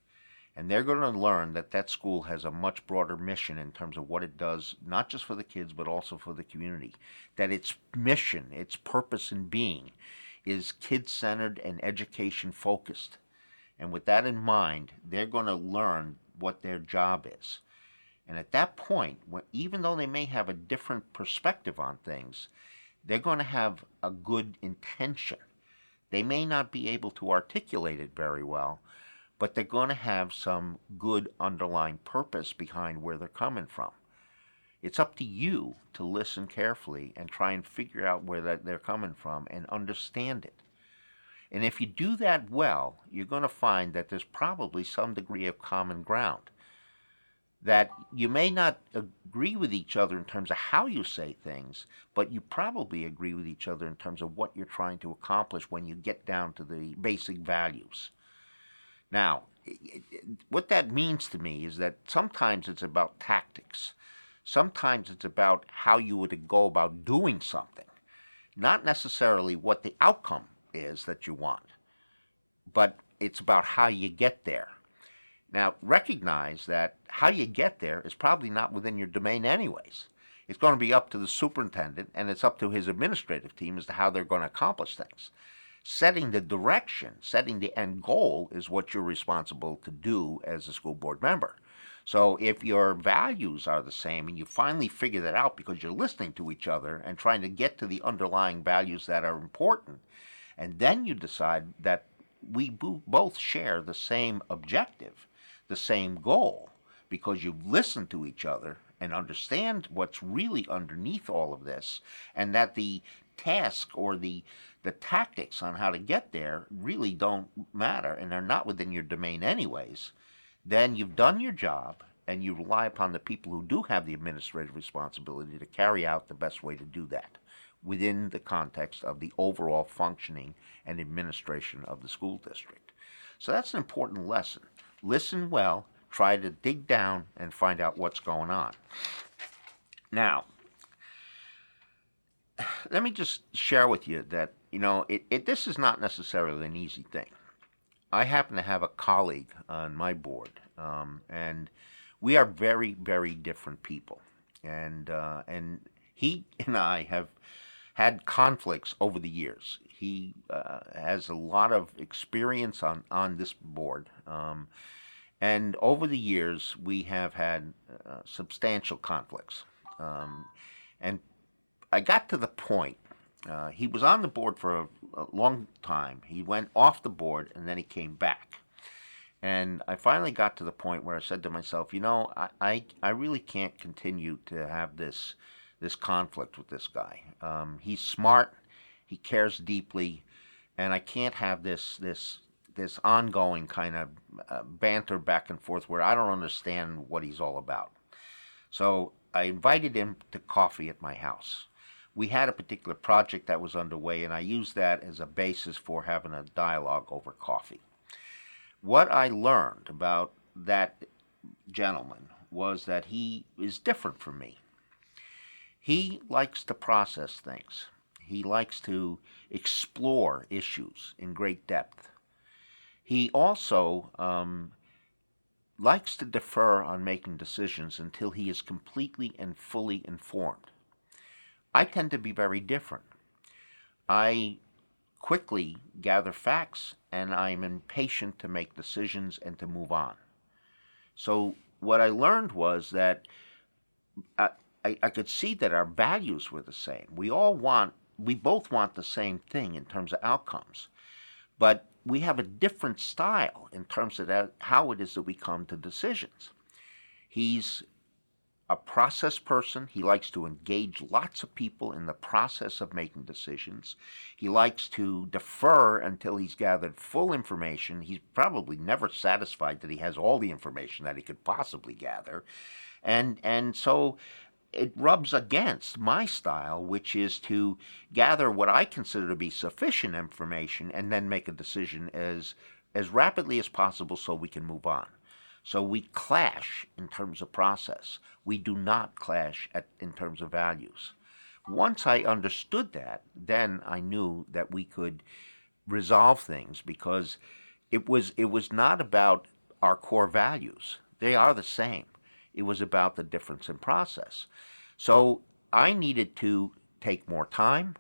And they're going to learn that that school has a much broader mission in terms of what it does, not just for the kids, but also for the community. That its mission, its purpose in being, is kid-centered and education-focused. And with that in mind, they're going to learn what their job is. And at that point, even though they may have a different perspective on things, they're going to have a good intention. They may not be able to articulate it very well, but they're going to have some good underlying purpose behind where they're coming from. It's up to you to listen carefully and try and figure out where they're coming from and understand it. And if you do that well, you're going to find that there's probably some degree of common ground. That you may not agree with each other in terms of how you say things, but you probably agree with each other in terms of what you're trying to accomplish when you get down to the basic values. Now, what that means to me is that sometimes it's about tactics. Sometimes it's about how you would go about doing something, not necessarily what the outcome is that you want, but it's about how you get there. Now, recognize that how you get there is probably not within your domain anyways. It's going to be up to the superintendent, and it's up to his administrative team as to how they're going to accomplish things. Setting the direction, setting the end goal is what you're responsible to do as a school board member. So if your values are the same and you finally figure that out because you're listening to each other and trying to get to the underlying values that are important, and then you decide that we both share the same objective, the same goal, because you've listened to each other and understand what's really underneath all of this, and that the task or the tactics on how to get there really don't matter and are not within your domain anyways, then you've done your job and you rely upon the people who do have the administrative responsibility to carry out the best way to do that within the context of the overall functioning and administration of the school district. So that's an important lesson. Listen well, try to dig down and find out what's going on. Now, let me just share with you that, this is not necessarily an easy thing. I happen to have a colleague on my board, and we are very, very different people. And he and I have had conflicts over the years. He has a lot of experience on this board. And over the years, we have had substantial conflicts. And I got to the point, he was on the board for a long time. He went off the board, and then he came back. And I finally got to the point where I said to myself, I really can't continue to have this conflict with this guy. He's smart, he cares deeply, and I can't have this ongoing kind of banter back and forth where I don't understand what he's all about. So I invited him to coffee at my house. We had a particular project that was underway, and I used that as a basis for having a dialogue over coffee. What I learned about that gentleman was that he is different from me. He likes to process things. He likes to explore issues in great depth. He also likes to defer on making decisions until he is completely and fully informed. I tend to be very different. I quickly gather facts, and I'm impatient to make decisions and to move on. So what I learned was that I could see that our values were the same. We both want the same thing in terms of outcomes, but we have a different style in terms of how it is that we come to decisions. He's a process person. He likes to engage lots of people in the process of making decisions. He likes to defer until he's gathered full information. He's probably never satisfied that he has all the information that he could possibly gather. And so it rubs against my style, which is to gather what I consider to be sufficient information and then make a decision as rapidly as possible so we can move on. So we clash in terms of process. We do not clash in terms of values. Once I understood that, then I knew that we could resolve things, because it was not about our core values. They are the same. It was about the difference in process. So I needed to take more time.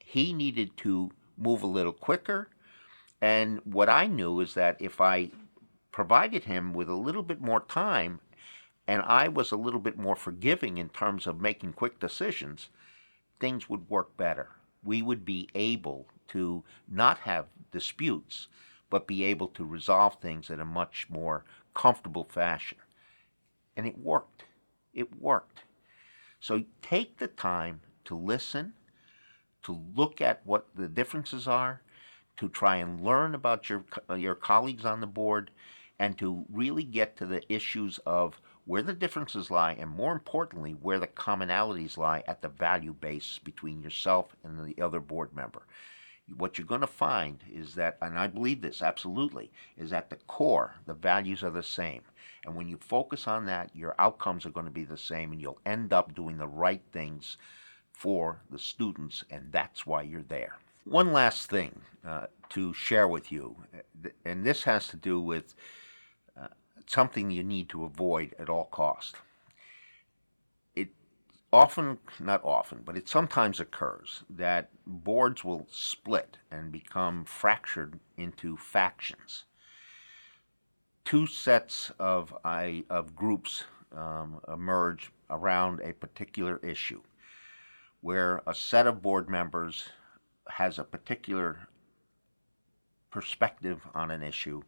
He needed to move a little quicker. And what I knew is that if I provided him with a little bit more time and I was a little bit more forgiving in terms of making quick decisions, things would work better. We would be able to not have disputes, but be able to resolve things in a much more comfortable fashion. And it worked. It worked. So take the time to listen, to look at what the differences are, to try and learn about your colleagues on the board, and to really get to the issues of where the differences lie, and more importantly, where the commonalities lie at the value base between yourself and the other board member. What you're going to find is that, and I believe this absolutely, is at the core, the values are the same. And when you focus on that, your outcomes are going to be the same, and you'll end up doing the right things for the students, and that's why you're there. One last thing to share with you, and this has to do with something you need to avoid at all costs. It not often, but it sometimes occurs that boards will split and become fractured into factions. Two sets of groups emerge around a particular issue, where a set of board members has a particular perspective on an issue,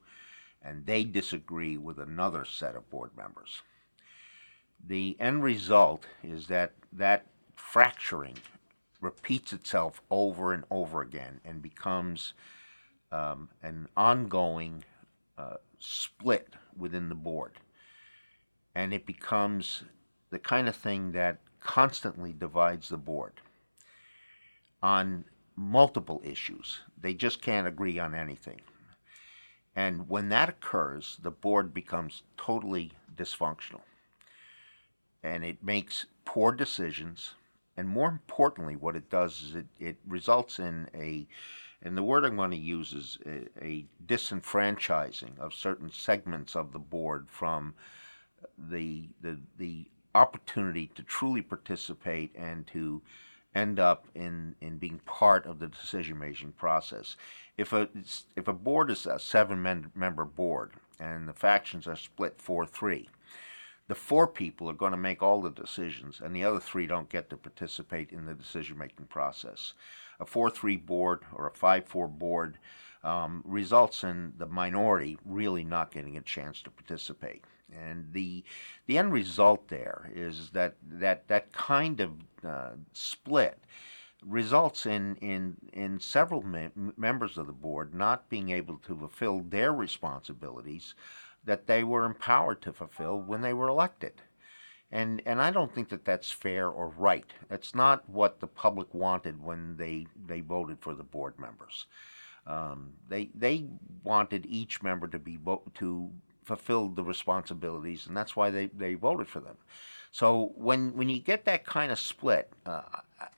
and they disagree with another set of board members. The end result is that fracturing repeats itself over and over again and becomes an ongoing split within the board. And it becomes the kind of thing that constantly divides the board on multiple issues. They just can't agree on anything. And when that occurs, the board becomes totally dysfunctional. And it makes poor decisions. And more importantly, what it does is it results in and the word I'm going to use is a disenfranchising of certain segments of the board from the opportunity to truly participate and to end up in being part of the decision-making process. If a board is a 7-member board and the factions are split 4-3, the 4 people are going to make all the decisions, and the other 3 don't get to participate in the decision-making process. A 4-3 board or a 5-4 board results in the minority really not getting a chance to participate. And the end result there is that kind of split results in several members of the board not being able to fulfill their responsibilities that they were empowered to fulfill when they were elected. And I don't think that that's fair or right. That's not what the public wanted when they voted for the board members. They wanted each member to fulfill the responsibilities, and that's why they voted for them. So when you get that kind of split,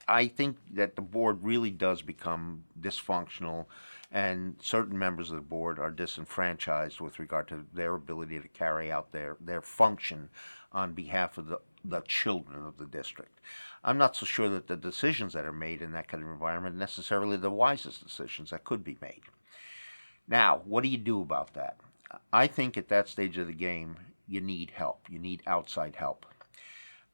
I think that the board really does become dysfunctional, and certain members of the board are disenfranchised with regard to their ability to carry out their function on behalf of the children of the district. I'm not so sure that the decisions that are made in that kind of environment are necessarily the wisest decisions that could be made. Now, what do you do about that? I think at that stage of the game, you need help. You need outside help.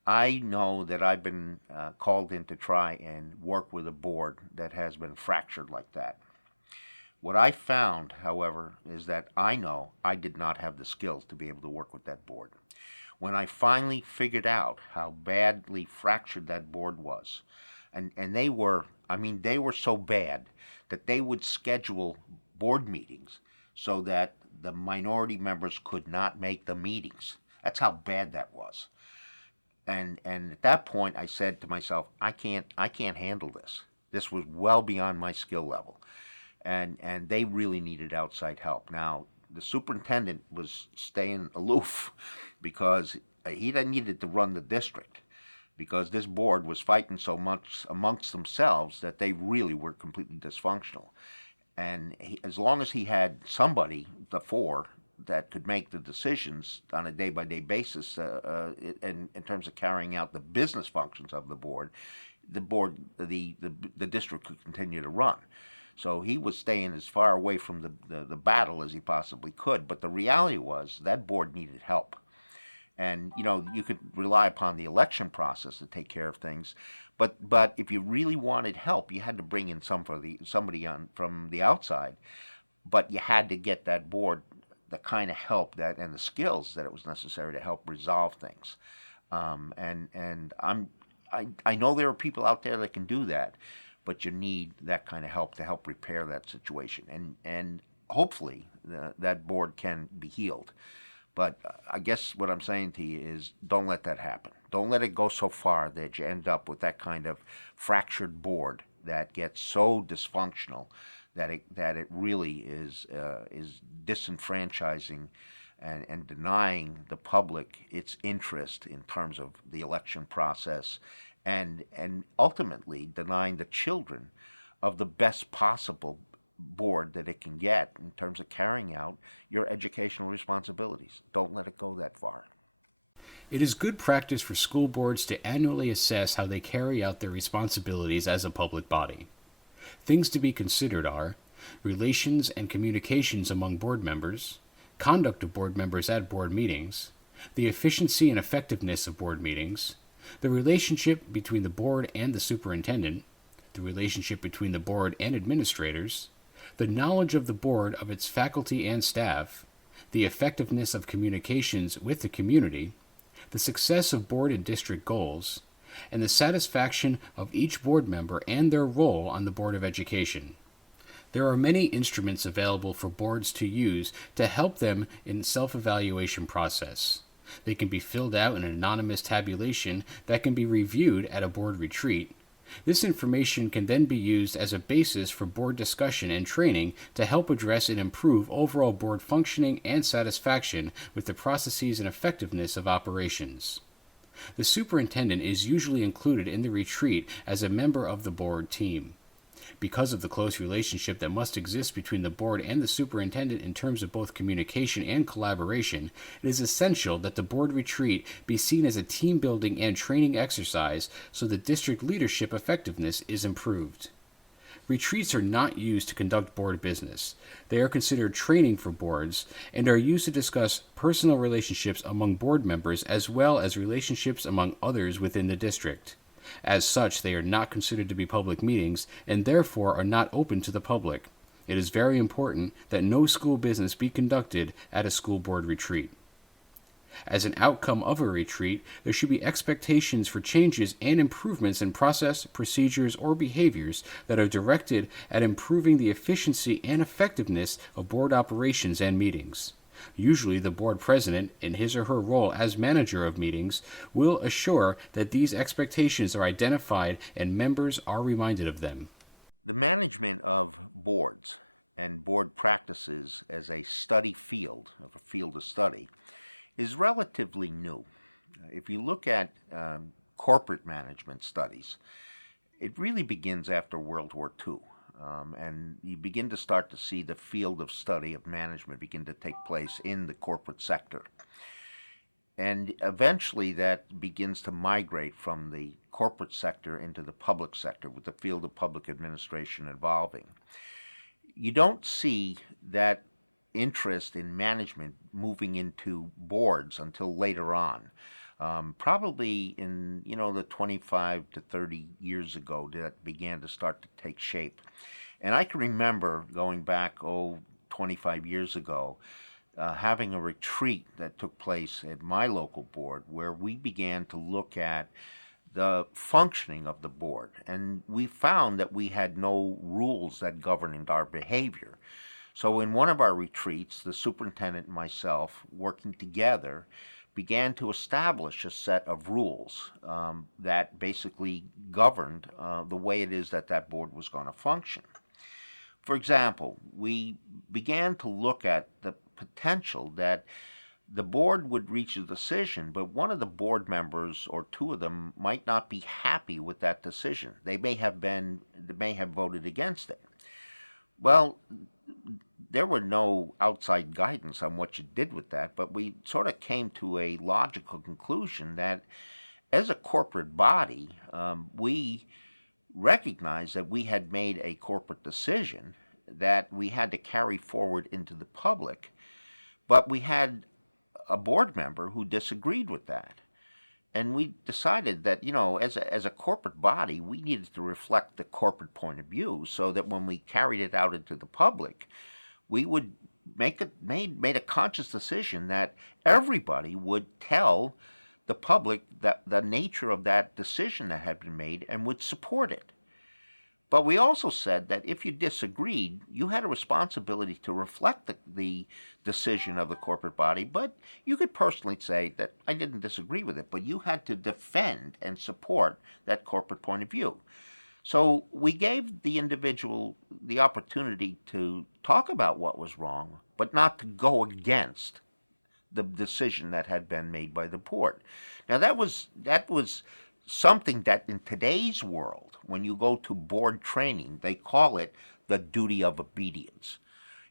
I know that I've been called in to try and work with a board that has been fractured like that. What I found, however, is that I know I did not have the skills to be able to work with that board. When I finally figured out how badly fractured that board was, and they were, I mean, they were so bad that they would schedule board meetings so that the minority members could not make the meetings. That's how bad that was. And at that point, I said to myself, I can't handle this. This was well beyond my skill level, and they really needed outside help. Now, the superintendent was staying aloof because he needed to run the district, because this board was fighting so much amongst themselves that they really were completely dysfunctional. And as long as he had somebody, the four, that could make the decisions on a day-by-day basis in terms of carrying out the business functions of the board, the district could continue to run. So he was staying as far away from the battle as he possibly could. But the reality was that board needed help. And, you know, you could rely upon the election process to take care of things. But if you really wanted help, you had to bring in somebody from the outside. But you had to get that board the kind of help and the skills that it was necessary to help resolve things. I know there are people out there that can do that, but you need that kind of help to help repair that situation. And hopefully that board can be healed. But I guess what I'm saying to you is, don't let that happen. Don't let it go so far that you end up with that kind of fractured board that gets so dysfunctional that it really is disenfranchising and denying the public its interest in terms of the election process, and ultimately denying the children of the best possible board that it can get in terms of carrying out your educational responsibilities. Don't let it go that far. It is good practice for school boards to annually assess how they carry out their responsibilities as a public body. Things to be considered are relations and communications among board members, conduct of board members at board meetings, the efficiency and effectiveness of board meetings, the relationship between the board and the superintendent, the relationship between the board and administrators, the knowledge of the board of its faculty and staff, the effectiveness of communications with the community, the success of board and district goals, and the satisfaction of each board member and their role on the Board of Education. There are many instruments available for boards to use to help them in the self-evaluation process. They can be filled out in an anonymous tabulation that can be reviewed at a board retreat. This information can then be used as a basis for board discussion and training to help address and improve overall board functioning and satisfaction with the processes and effectiveness of operations. The superintendent is usually included in the retreat as a member of the board team. Because of the close relationship that must exist between the board and the superintendent in terms of both communication and collaboration, it is essential that the board retreat be seen as a team-building and training exercise so that district leadership effectiveness is improved. Retreats are not used to conduct board business. They are considered training for boards and are used to discuss personal relationships among board members as well as relationships among others within the district. As such, they are not considered to be public meetings and therefore are not open to the public. It is very important that no school business be conducted at a school board retreat. As an outcome of a retreat, there should be expectations for changes and improvements in process, procedures, or behaviors that are directed at improving the efficiency and effectiveness of board operations and meetings. Usually, the board president, in his or her role as manager of meetings, will assure that these expectations are identified and members are reminded of them. The management of boards and board practices as a study field, of a field of study, is relatively new. If you look at corporate management studies, it really begins after World War II. And you begin to start to see the field of study of management begin to take place in the corporate sector. And eventually that begins to migrate from the corporate sector into the public sector, with the field of public administration evolving. You don't see that interest in management moving into boards until later on. Probably in, the 25 to 30 years ago that began to start to take shape. And I can remember going back, 25 years ago, having a retreat that took place at my local board where we began to look at the functioning of the board. And we found that we had no rules that governed our behavior. So, in one of our retreats, the superintendent and myself, working together, began to establish a set of rules that basically governed the way it is that that board was going to function. For example, we began to look at the potential that the board would reach a decision, but one of the board members or two of them might not be happy with that decision. They may have voted against it. Well, there were no outside guidance on what you did with that, but we sort of came to a logical conclusion that as a corporate body, we recognized that we had made a corporate decision that we had to carry forward into the public, but we had a board member who disagreed with that. And we decided that, as a corporate body, we needed to reflect the corporate point of view so that when we carried it out into the public, we would made a conscious decision that everybody would tell the public that the nature of that decision that had been made and would support it. But we also said that if you disagreed, you had a responsibility to reflect the decision of the corporate body, but you could personally say that I didn't disagree with it, but you had to defend and support that corporate point of view. So we gave the individual the opportunity to talk about what was wrong, but not to go against the decision that had been made by the board. Now that was something that in today's world, when you go to board training, they call it the duty of obedience.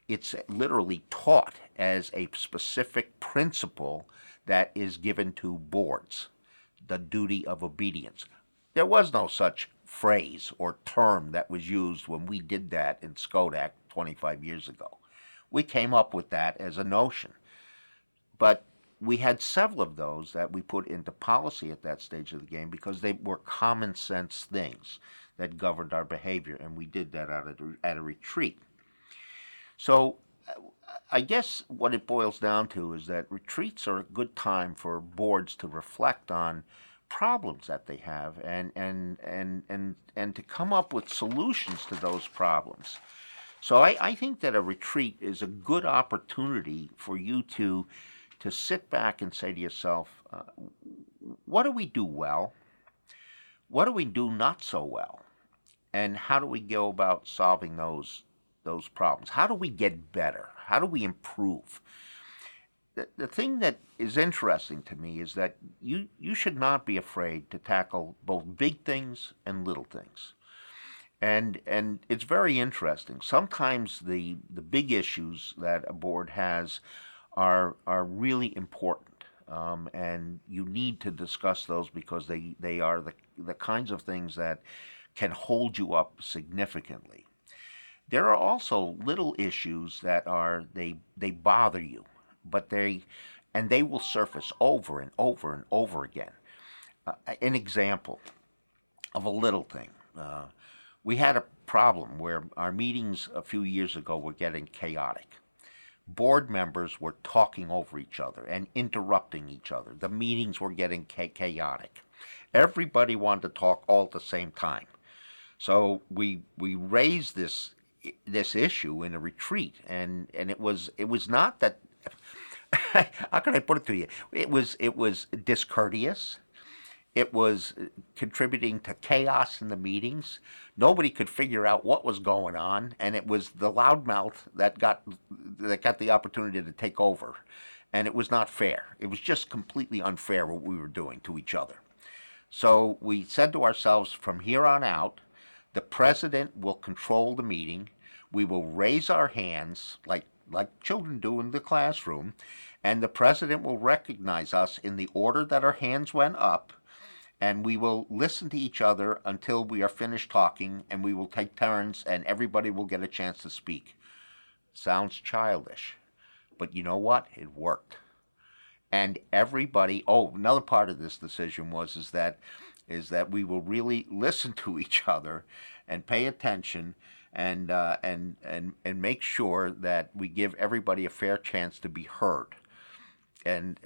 It's literally taught as a specific principle that is given to boards, the duty of obedience. There was no such phrase or term that was used when we did that in Skodak 25 years ago. We came up with that as a notion. But we had several of those that we put into policy at that stage of the game because they were common sense things that governed our behavior, and we did that at a retreat. So I guess what it boils down to is that retreats are a good time for boards to reflect on problems that they have and to come up with solutions to those problems. So I think that a retreat is a good opportunity for you to sit back and say to yourself, what do we do well? What do we do not so well? And how do we go about solving those problems? How do we get better? How do we improve? The thing that is interesting to me is that you should not be afraid to tackle both big things and little things. And it's very interesting. Sometimes the big issues that a board has are really important, and you need to discuss those because they are the kinds of things that can hold you up significantly. There are also little issues that they bother you, but they will surface over and over and over again. An example of a little thing. We had a problem where our meetings a few years ago were getting chaotic. Board members were talking over each other and interrupting each other. The meetings were getting chaotic. Everybody wanted to talk all at the same time. So we raised this issue in a retreat, and it was not that. How can I put it to you? It was discourteous. It was contributing to chaos in the meetings. Nobody could figure out what was going on, and it was the loudmouth that got the opportunity to take over. And it was not fair. It was just completely unfair what we were doing to each other. So we said to ourselves, from here on out, the president will control the meeting. We will raise our hands like children do in the classroom, and the president will recognize us in the order that our hands went up, and we will listen to each other until we are finished talking, and we will take turns, and everybody will get a chance to speak. Sounds childish, but you know what? It worked. And everybody, oh, another part of this decision is that we will really listen to each other and pay attention and make sure that we give everybody a fair chance to be heard. And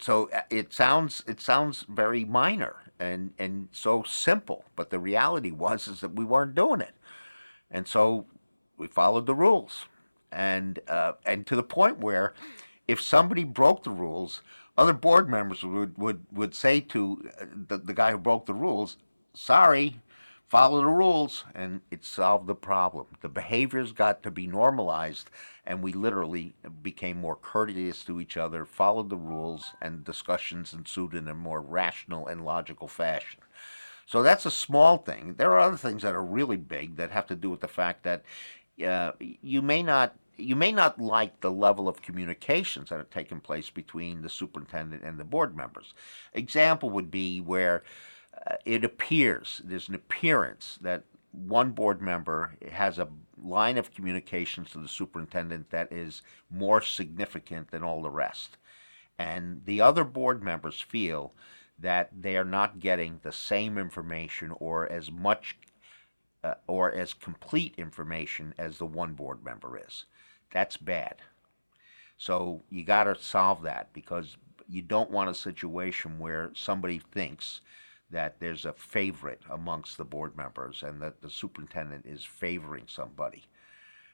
so it sounds very minor and so simple, but the reality is that we weren't doing it, and so we followed the rules, and to the point where if somebody broke the rules, other board members would say to the guy who broke the rules, "Sorry, follow the rules," and it solved the problem. The behaviors got to be normalized, and we literally became more courteous to each other, followed the rules, and discussions ensued in a more rational and logical fashion. So that's a small thing. There are other things that are really big that have to do with the fact that you may not like the level of communications that are taking place between the superintendent and the board members. Example would be where there's an appearance that one board member has a line of communications to the superintendent that is more significant than all the rest. And the other board members feel that they are not getting the same information or as much or as complete information as the one board member is. That's bad. So you got to solve that, because you don't want a situation where somebody thinks that there's a favorite amongst the board members and that the superintendent is favoring somebody.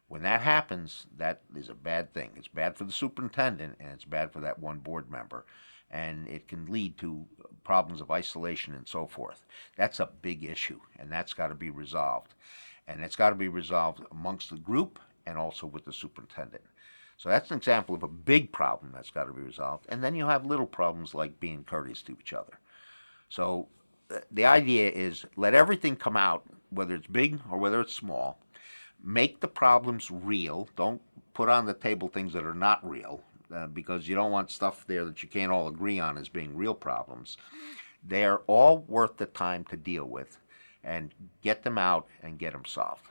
When that happens, that is a bad thing. It's bad for the superintendent and it's bad for that one board member. And it can lead to problems of isolation and so forth. That's a big issue, and that's got to be resolved. And it's got to be resolved amongst the group and also with the superintendent. So that's an example of a big problem that's got to be resolved. And then you have little problems like being courteous to each other. So the idea is let everything come out, whether it's big or whether it's small. Make the problems real. Don't put on the table things that are not real, because you don't want stuff there that you can't all agree on as being real problems. They are all worth the time to deal with, and get them out and get them solved.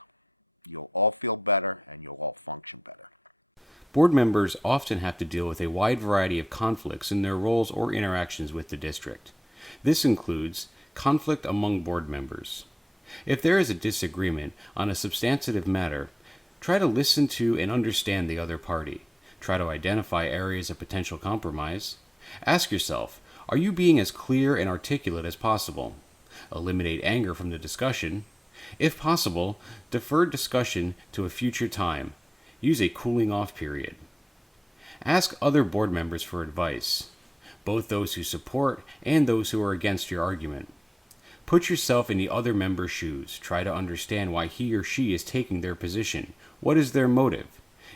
You'll all feel better and you'll all function better. Board members often have to deal with a wide variety of conflicts in their roles or interactions with the district. This includes conflict among board members. If there is a disagreement on a substantive matter, try to listen to and understand the other party. Try to identify areas of potential compromise. Ask yourself, are you being as clear and articulate as possible? Eliminate anger from the discussion. If possible, defer discussion to a future time. Use a cooling off period. Ask other board members for advice, both those who support and those who are against your argument. Put yourself in the other member's shoes. Try to understand why he or she is taking their position. What is their motive?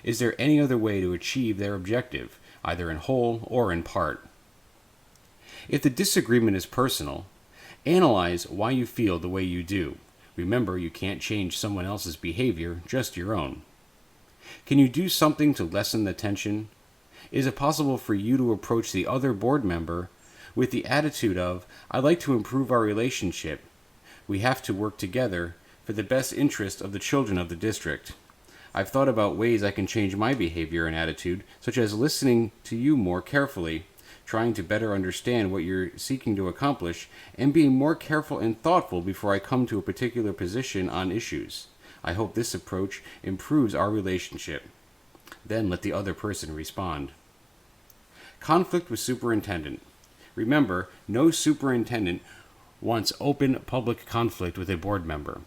Is there any other way to achieve their objective, either in whole or in part? If the disagreement is personal, analyze why you feel the way you do. Remember, you can't change someone else's behavior, just your own. Can you do something to lessen the tension? Is it possible for you to approach the other board member with the attitude of, I'd like to improve our relationship. We have to work together for the best interest of the children of the district. I've thought about ways I can change my behavior and attitude, such as listening to you more carefully, trying to better understand what you're seeking to accomplish, and being more careful and thoughtful before I come to a particular position on issues. I hope this approach improves our relationship. Then let the other person respond. Conflict with superintendent. Remember, no superintendent wants open public conflict with a board member.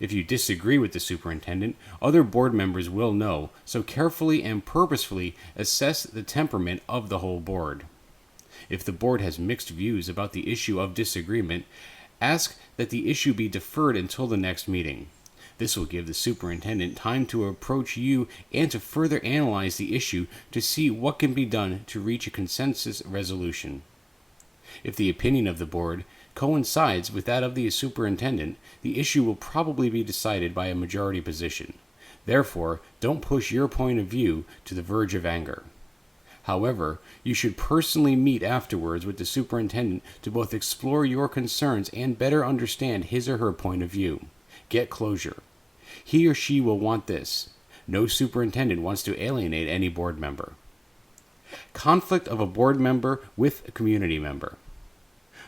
If you disagree with the superintendent, other board members will know, so carefully and purposefully assess the temperament of the whole board. If the board has mixed views about the issue of disagreement, ask that the issue be deferred until the next meeting. This will give the superintendent time to approach you and to further analyze the issue to see what can be done to reach a consensus resolution. If the opinion of the board coincides with that of the superintendent, the issue will probably be decided by a majority position. Therefore, don't push your point of view to the verge of anger. However, you should personally meet afterwards with the superintendent to both explore your concerns and better understand his or her point of view. Get closure. He or she will want this. No superintendent wants to alienate any board member. Conflict of a board member with a community member.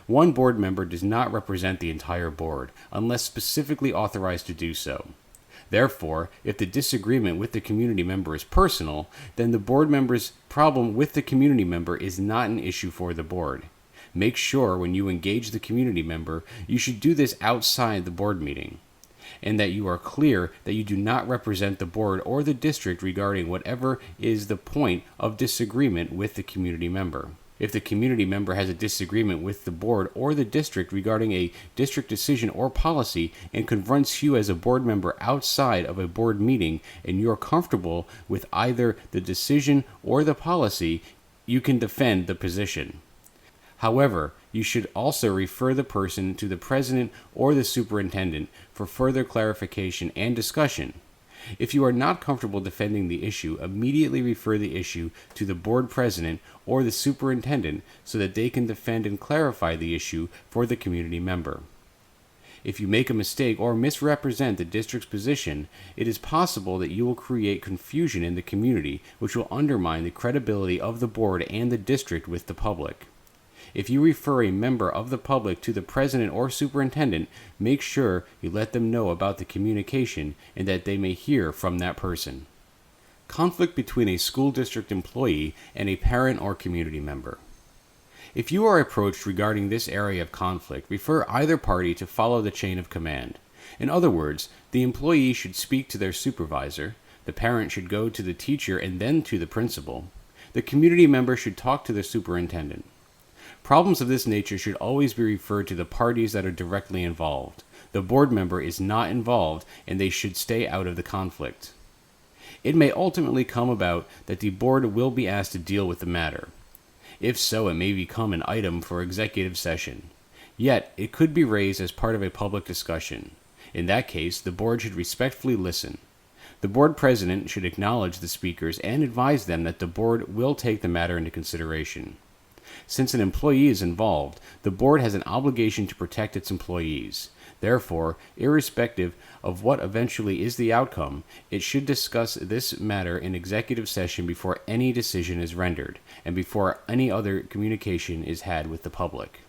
One board member does not represent the entire board unless specifically authorized to do so. Therefore, if the disagreement with the community member is personal, then the board member's problem with the community member is not an issue for the board. Make sure when you engage the community member, you should do this outside the board meeting, and that you are clear that you do not represent the board or the district regarding whatever is the point of disagreement with the community member. If the community member has a disagreement with the board or the district regarding a district decision or policy and confronts you as a board member outside of a board meeting and you are comfortable with either the decision or the policy, you can defend the position. However, you should also refer the person to the president or the superintendent for further clarification and discussion. If you are not comfortable defending the issue, immediately refer the issue to the board president or the superintendent so that they can defend and clarify the issue for the community member. If you make a mistake or misrepresent the district's position, it is possible that you will create confusion in the community, which will undermine the credibility of the board and the district with the public. If you refer a member of the public to the president or superintendent, make sure you let them know about the communication and that they may hear from that person. Conflict between a school district employee and a parent or community member. If you are approached regarding this area of conflict, refer either party to follow the chain of command. In other words, the employee should speak to their supervisor, the parent should go to the teacher and then to the principal, the community member should talk to the superintendent. Problems of this nature should always be referred to the parties that are directly involved. The board member is not involved, and they should stay out of the conflict. It may ultimately come about that the board will be asked to deal with the matter. If so, it may become an item for executive session. Yet, it could be raised as part of a public discussion. In that case, the board should respectfully listen. The board president should acknowledge the speakers and advise them that the board will take the matter into consideration. Since an employee is involved, the board has an obligation to protect its employees. Therefore, irrespective of what eventually is the outcome, it should discuss this matter in executive session before any decision is rendered, and before any other communication is had with the public.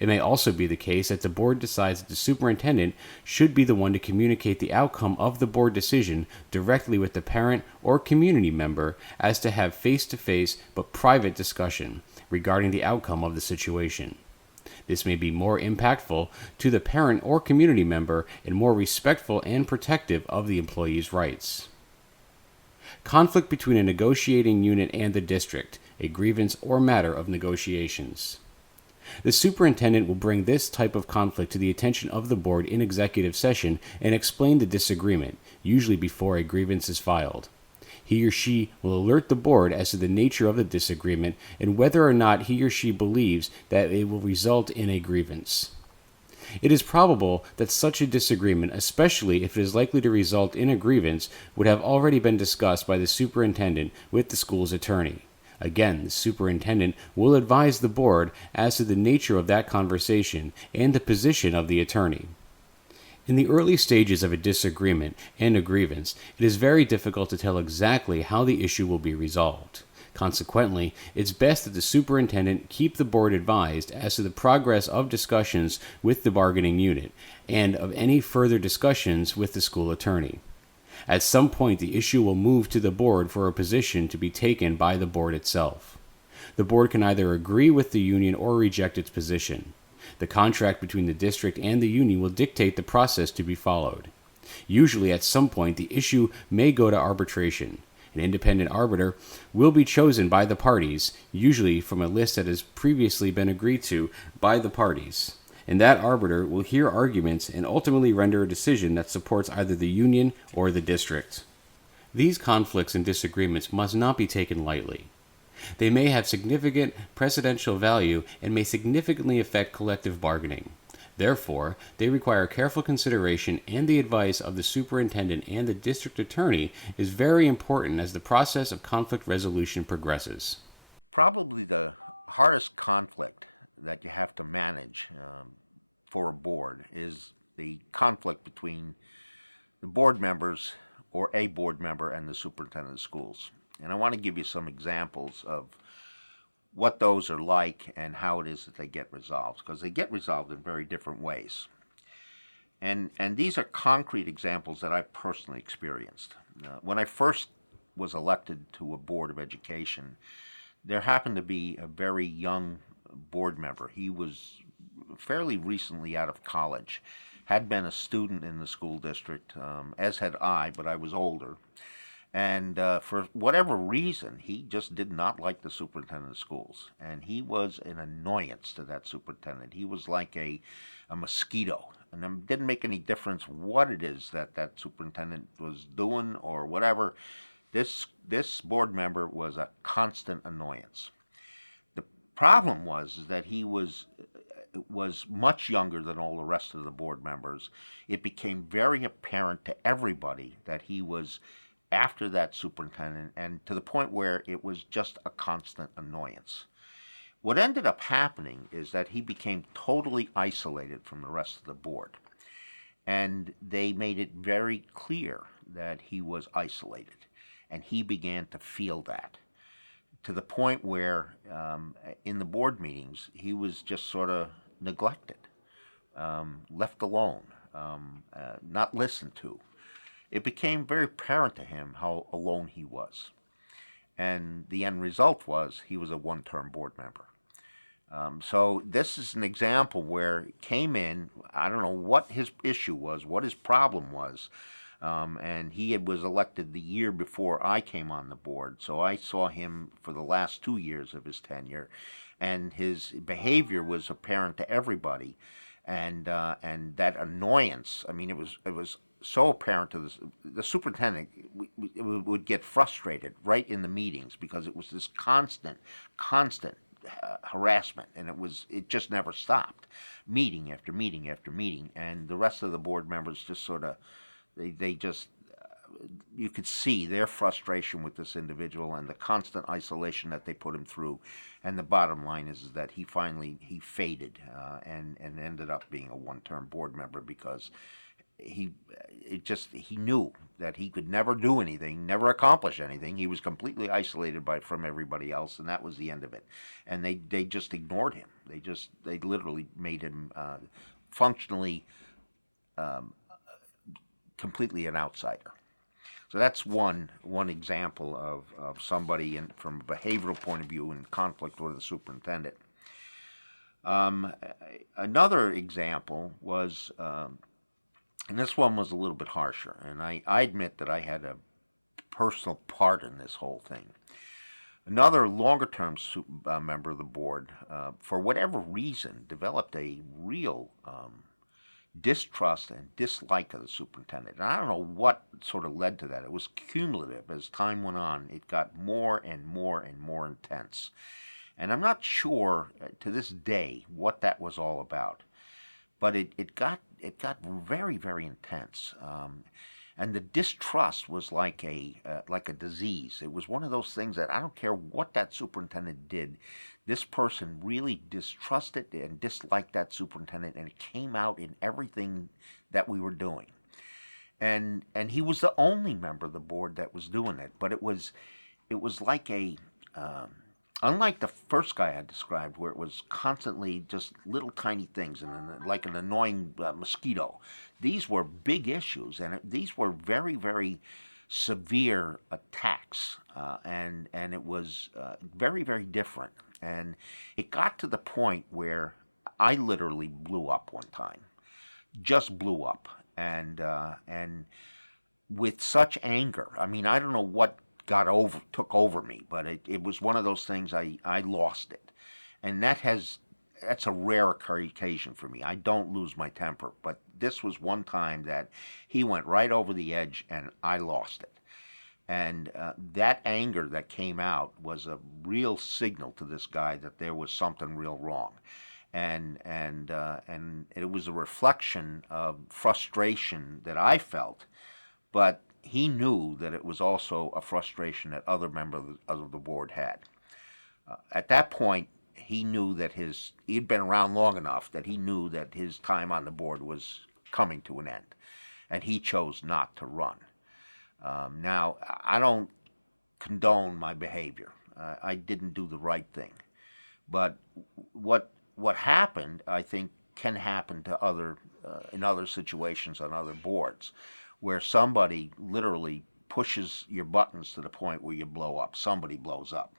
It may also be the case that the board decides that the superintendent should be the one to communicate the outcome of the board decision directly with the parent or community member as to have face-to-face but private discussion regarding the outcome of the situation. This may be more impactful to the parent or community member and more respectful and protective of the employee's rights. Conflict between a negotiating unit and the district, a grievance or matter of negotiations. The superintendent will bring this type of conflict to the attention of the board in executive session and explain the disagreement, usually before a grievance is filed. He or she will alert the board as to the nature of the disagreement and whether or not he or she believes that it will result in a grievance. It is probable that such a disagreement, especially if it is likely to result in a grievance, would have already been discussed by the superintendent with the school's attorney. Again, the superintendent will advise the board as to the nature of that conversation and the position of the attorney. In the early stages of a disagreement and a grievance, it is very difficult to tell exactly how the issue will be resolved. Consequently, it's best that the superintendent keep the board advised as to the progress of discussions with the bargaining unit and of any further discussions with the school attorney. At some point, the issue will move to the board for a position to be taken by the board itself. The board can either agree with the union or reject its position. The contract between the district and the union will dictate the process to be followed. Usually, at some point, the issue may go to arbitration. An independent arbiter will be chosen by the parties, usually from a list that has previously been agreed to by the parties. And that arbiter will hear arguments and ultimately render a decision that supports either the union or the district. These conflicts and disagreements must not be taken lightly. They may have significant precedential value and may significantly affect collective bargaining. Therefore, they require careful consideration, and the advice of the superintendent and the district attorney is very important as the process of conflict resolution progresses. Probably the hardest conflict that you have to manage for a board is the conflict between the board members or a board member and the superintendent of schools. And I want to give you some examples of what those are like and how it is that they get resolved, because they get resolved in very different ways. And these are concrete examples that I personally experienced. When I first was elected to a board of education, there happened to be a very young board member. He was fairly recently out of college, had been a student in the school district, as had I, but I was older. And for whatever reason, he just did not like the superintendent of schools. And he was an annoyance to that superintendent. He was like a mosquito. And it didn't make any difference what it is that that superintendent was doing or whatever. This board member was a constant annoyance. The problem was that he was much younger than all the rest of the board members. It became very apparent to everybody that he was after that superintendent, and to the point where it was just a constant annoyance. What ended up happening is that he became totally isolated from the rest of the board, and they made it very clear that he was isolated, and he began to feel that, to the point where in the board meetings he was just sort of neglected, left alone, not listened to. It became very apparent to him how alone he was. And the end result was he was a one-term board member. So this is an example where he came in, I don't know what his issue was, what his problem was, and he was elected the year before I came on the board. So I saw him for the last 2 years of his tenure, and his behavior was apparent to everybody. And that annoyance, I mean, it was so apparent to the superintendent would get frustrated right in the meetings because it was this constant harassment, and it just never stopped, meeting after meeting after meeting, and the rest of the board members just sort of they just you could see their frustration with this individual and the constant isolation that they put him through. And the bottom line is that he faded and ended up being a one-term board member because he knew that he could never do anything, never accomplish anything. He was completely isolated from everybody else, and that was the end of it. And they just ignored him. They literally made him functionally completely an outsider. So that's one example of somebody from a behavioral point of view in conflict with the superintendent. Another example was, and this one was a little bit harsher, and I admit that I had a personal part in this whole thing. Another longer-term member of the board, for whatever reason, developed a real distrust and dislike of the superintendent. And I don't know what sort of led to that. It was cumulative. As time went on, it got more and more and more intense. And I'm not sure to this day what that was all about. But it got very, very intense. And the distrust was like a disease. It was one of those things that I don't care what that superintendent did, this person really distrusted and disliked that superintendent, and it came out in everything that we were doing. And he was the only member of the board that was doing it, but it was like unlike the first guy I described, where it was constantly just little tiny things and like an annoying mosquito. These were big issues, and these were very, very severe attacks, and it was very, very different. And it got to the point where I literally blew up one time, just blew up, and with such anger. I mean, I don't know what took over me, but it was one of those things. I lost it, and that's a rare occasion for me. I don't lose my temper, but this was one time that he went right over the edge, and I lost it. And that anger that came out was a real signal to this guy that there was something real wrong, and it was a reflection of frustration that I felt, but he knew that it was also a frustration that other members of the board had. At that point, he knew that he'd been around long enough that he knew that his time on the board was coming to an end, and he chose not to run. Now, I don't condone my behavior. I didn't do the right thing. But what happened, I think, can happen to other in other situations on other boards, where somebody literally pushes your buttons to the point where you blow up. Somebody blows up.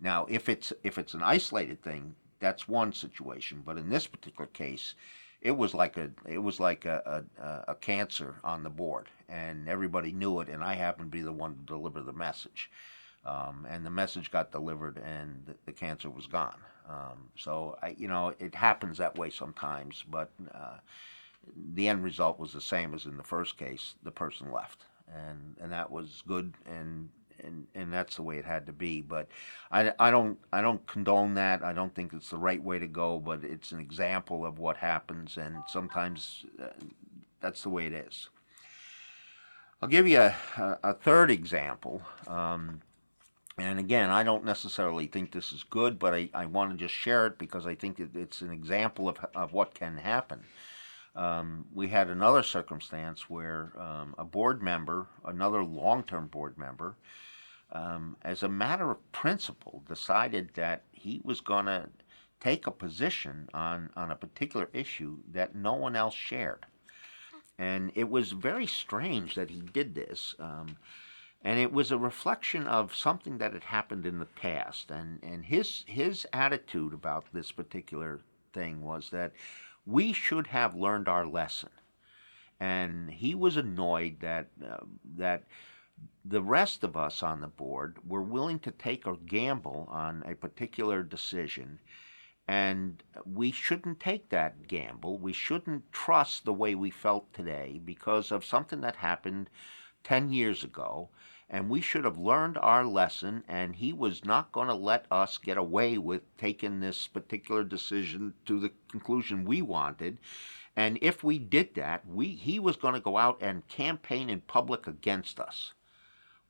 Now, if it's an isolated thing, that's one situation. But in this particular case, it was like a cancer on the board, and everybody knew it. And I happened to be the one to deliver the message, and the message got delivered, and the cancer was gone. So it happens that way sometimes, but the end result was the same as in the first case. The person left, and that was good, and that's the way it had to be. But I don't condone that. I don't think it's the right way to go, but it's an example of what happens, and sometimes that's the way it is. I'll give you a third example. And again, I don't necessarily think this is good, but I want to just share it because I think it's an example of what can happen. We had another circumstance where a board member, another long-term board member, as a matter of principle, decided that he was going to take a position on a particular issue that no one else shared. And it was very strange that he did this. And it was a reflection of something that had happened in the past. And his attitude about this particular thing was that we should have learned our lesson. And he was annoyed that the rest of us on the board were willing to take a gamble on a particular decision, and we shouldn't take that gamble. We shouldn't trust the way we felt today because of something that happened 10 years ago, and we should have learned our lesson, and he was not going to let us get away with taking this particular decision to the conclusion we wanted. And if we did that, he was going to go out and campaign in public against us.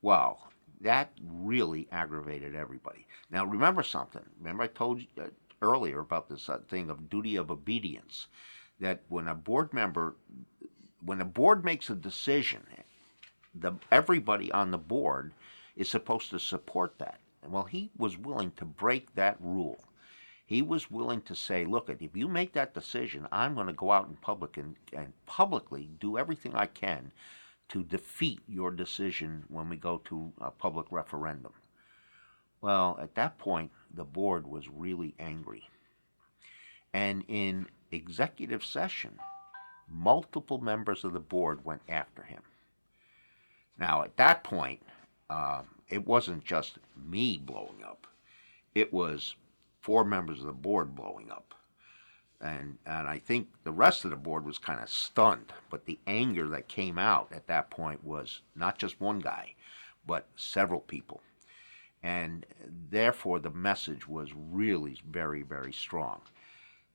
Well, that really aggravated everybody. Now, remember something. Remember I told you earlier about this thing of duty of obedience, that when a board makes a decision, everybody on the board is supposed to support that. Well, he was willing to break that rule. He was willing to say, look, if you make that decision, I'm going to go out in public and publicly do everything I can to defeat your decision when we go to a public referendum. Well, at that point, the board was really angry. And in executive session, multiple members of the board went after him. Now, at that point, it wasn't just me blowing up. It was 4 members of the board blowing up. And I think the rest of the board was kind of stunned. But the anger that came out at that point was not just one guy, but several people. And therefore, the message was really very, very strong.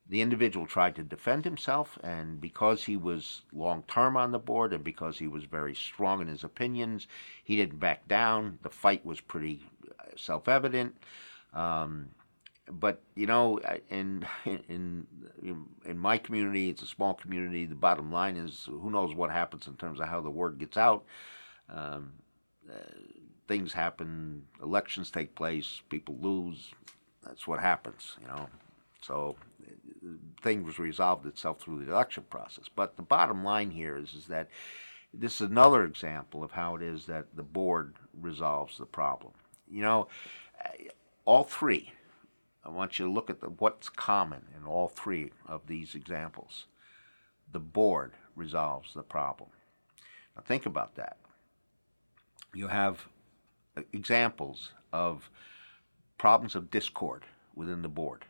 The individual tried to defend himself, and because he was long-term on the board and because he was very strong in his opinions, he didn't back down. The fight was pretty self-evident. But in my community, it's a small community. The bottom line is, who knows what happens in terms of how the word gets out. Things happen. Elections take place. People lose. That's what happens. So things resolved itself through the election process. But the bottom line here is that this is another example of how it is that the board resolves the problem. All three. I want you to look at what's common in all three of these examples. The board resolves the problem. Now think about that. You have examples of problems of discord within the board,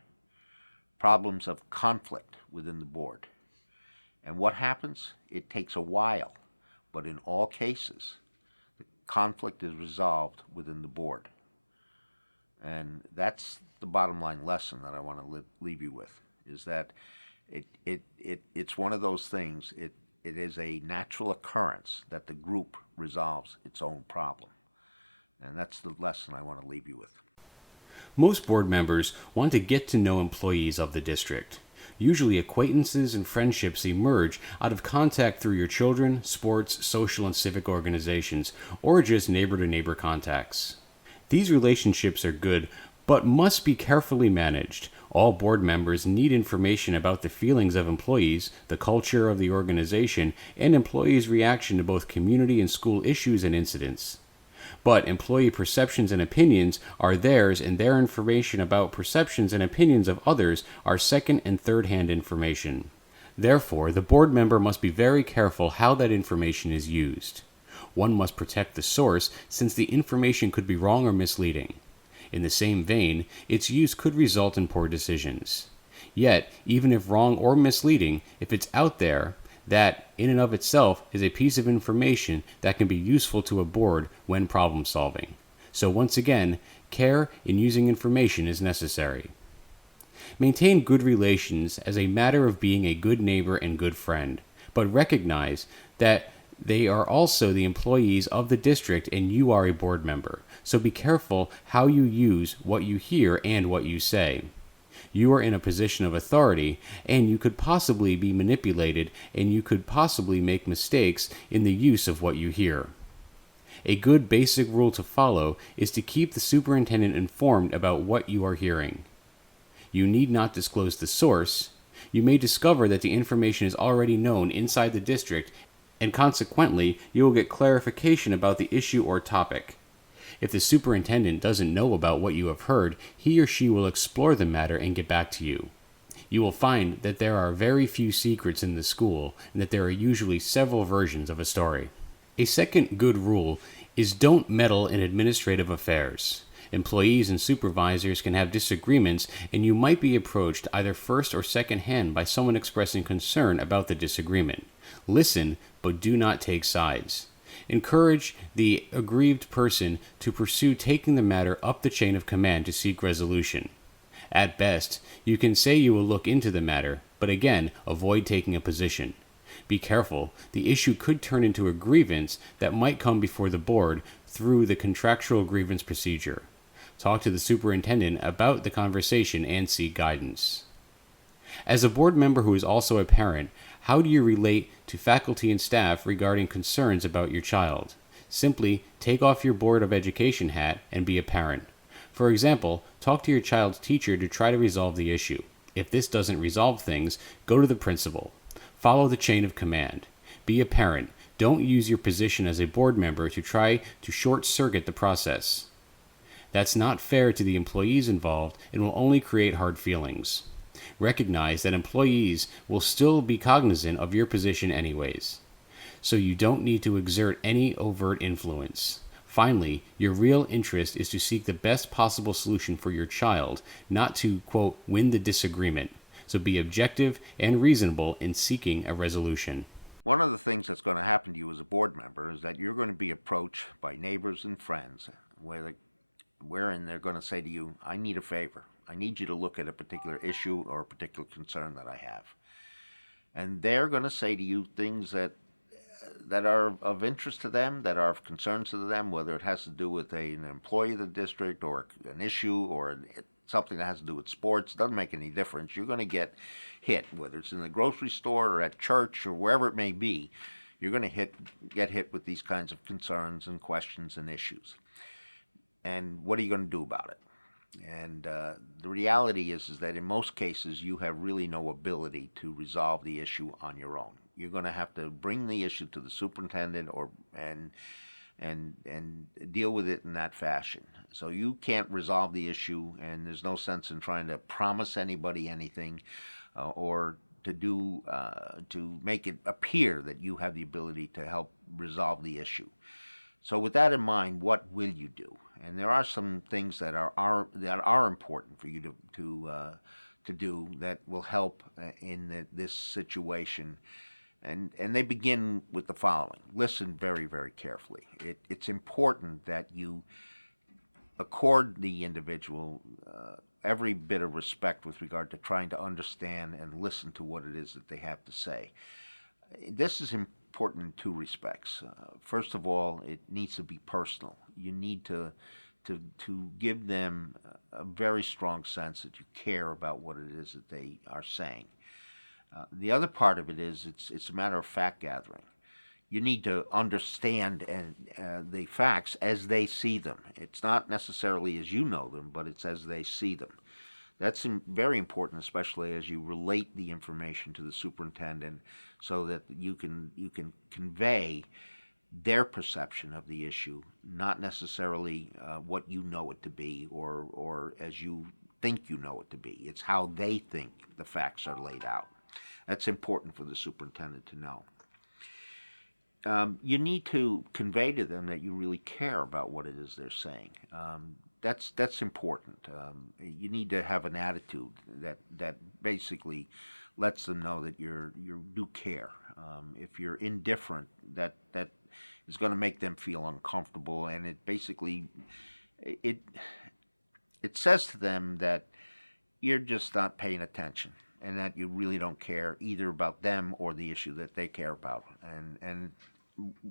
problems of conflict within the board. And what happens? It takes a while, but in all cases, the conflict is resolved within the board. And that's the bottom line lesson that I want to leave you with, is that it's one of those things. It is a natural occurrence that the group resolves its own problem. And that's the lesson I want to leave you with. Most board members want to get to know employees of the district. Usually acquaintances and friendships emerge out of contact through your children, sports, social and civic organizations, or just neighbor-to-neighbor contacts. These relationships are good, but must be carefully managed. All board members need information about the feelings of employees, the culture of the organization, and employees' reaction to both community and school issues and incidents. But employee perceptions and opinions are theirs, and their information about perceptions and opinions of others are second and third hand information. Therefore, the board member must be very careful how that information is used. One must protect the source, since the information could be wrong or misleading. In the same vein, its use could result in poor decisions. Yet, even if wrong or misleading, if it's out there, that, in and of itself, is a piece of information that can be useful to a board when problem solving. So once again, care in using information is necessary. Maintain good relations as a matter of being a good neighbor and good friend, but recognize that they are also the employees of the district and you are a board member. So be careful how you use what you hear and what you say. You are in a position of authority, and you could possibly be manipulated, and you could possibly make mistakes in the use of what you hear. A good basic rule to follow is to keep the superintendent informed about what you are hearing. You need not disclose the source. You may discover that the information is already known inside the district, and consequently, you will get clarification about the issue or topic. If the superintendent doesn't know about what you have heard, he or she will explore the matter and get back to you. You will find that there are very few secrets in the school, and that there are usually several versions of a story. A second good rule is don't meddle in administrative affairs. Employees and supervisors can have disagreements, and you might be approached either first or second hand by someone expressing concern about the disagreement. Listen, but do not take sides. Encourage the aggrieved person to pursue taking the matter up the chain of command to seek resolution. At best, you can say you will look into the matter, but again, avoid taking a position. Be careful, the issue could turn into a grievance that might come before the board through the contractual grievance procedure. Talk to the superintendent about the conversation and seek guidance. As a board member who is also a parent, how do you relate to faculty and staff regarding concerns about your child? Simply take off your Board of Education hat and be a parent. For example, talk to your child's teacher to try to resolve the issue. If this doesn't resolve things, go to the principal. Follow the chain of command. Be a parent. Don't use your position as a board member to try to short-circuit the process. That's not fair to the employees involved and will only create hard feelings. Recognize that employees will still be cognizant of your position anyways, so you don't need to exert any overt influence. Finally, your real interest is to seek the best possible solution for your child, not to, quote, win the disagreement. So be objective and reasonable in seeking a resolution. One of the things that's going to happen to you as a board member is that you're going to be approached by neighbors and friends wherein they're going to say to you, I need a favor. I need you to look at a particular issue or a particular concern that I have. And they're going to say to you things that are of interest to them, that are of concern to them, whether it has to do with an employee of the district or an issue or something that has to do with sports. Doesn't make any difference. You're going to get hit, whether it's in the grocery store or at church or wherever it may be. You're going to get hit with these kinds of concerns and questions and issues. And what are you going to do about it? And the reality is that in most cases you have really no ability to resolve the issue on your own. You're going to have to bring the issue to the superintendent and deal with it in that fashion. So you can't resolve the issue, and there's no sense in trying to promise anybody anything or to make it appear that you have the ability to help resolve the issue. So with that in mind, what will you do? And there are some things that are important for you to do that will help in this situation. And they begin with the following. Listen very, very carefully. It's important that you accord the individual every bit of respect with regard to trying to understand and listen to what it is that they have to say. This is important in two respects. First of all, it needs to be personal. You need to give them a very strong sense that you care about what it is that they are saying. The other part of it is it's a matter of fact gathering. You need to understand the facts as they see them. It's not necessarily as you know them, but it's as they see them. That's very important, especially as you relate the information to the superintendent, so that you can convey their perception of the issue, not necessarily what you know it to be, or as you think you know it to be. It's how they think the facts are laid out. That's important for the superintendent to know. You need to convey to them that you really care about what it is they're saying. That's important. You need to have an attitude that basically lets them know that you do care. If you're indifferent, that is going to make them feel uncomfortable, and it it says to them that you're just not paying attention, and that you really don't care either about them or the issue that they care about. And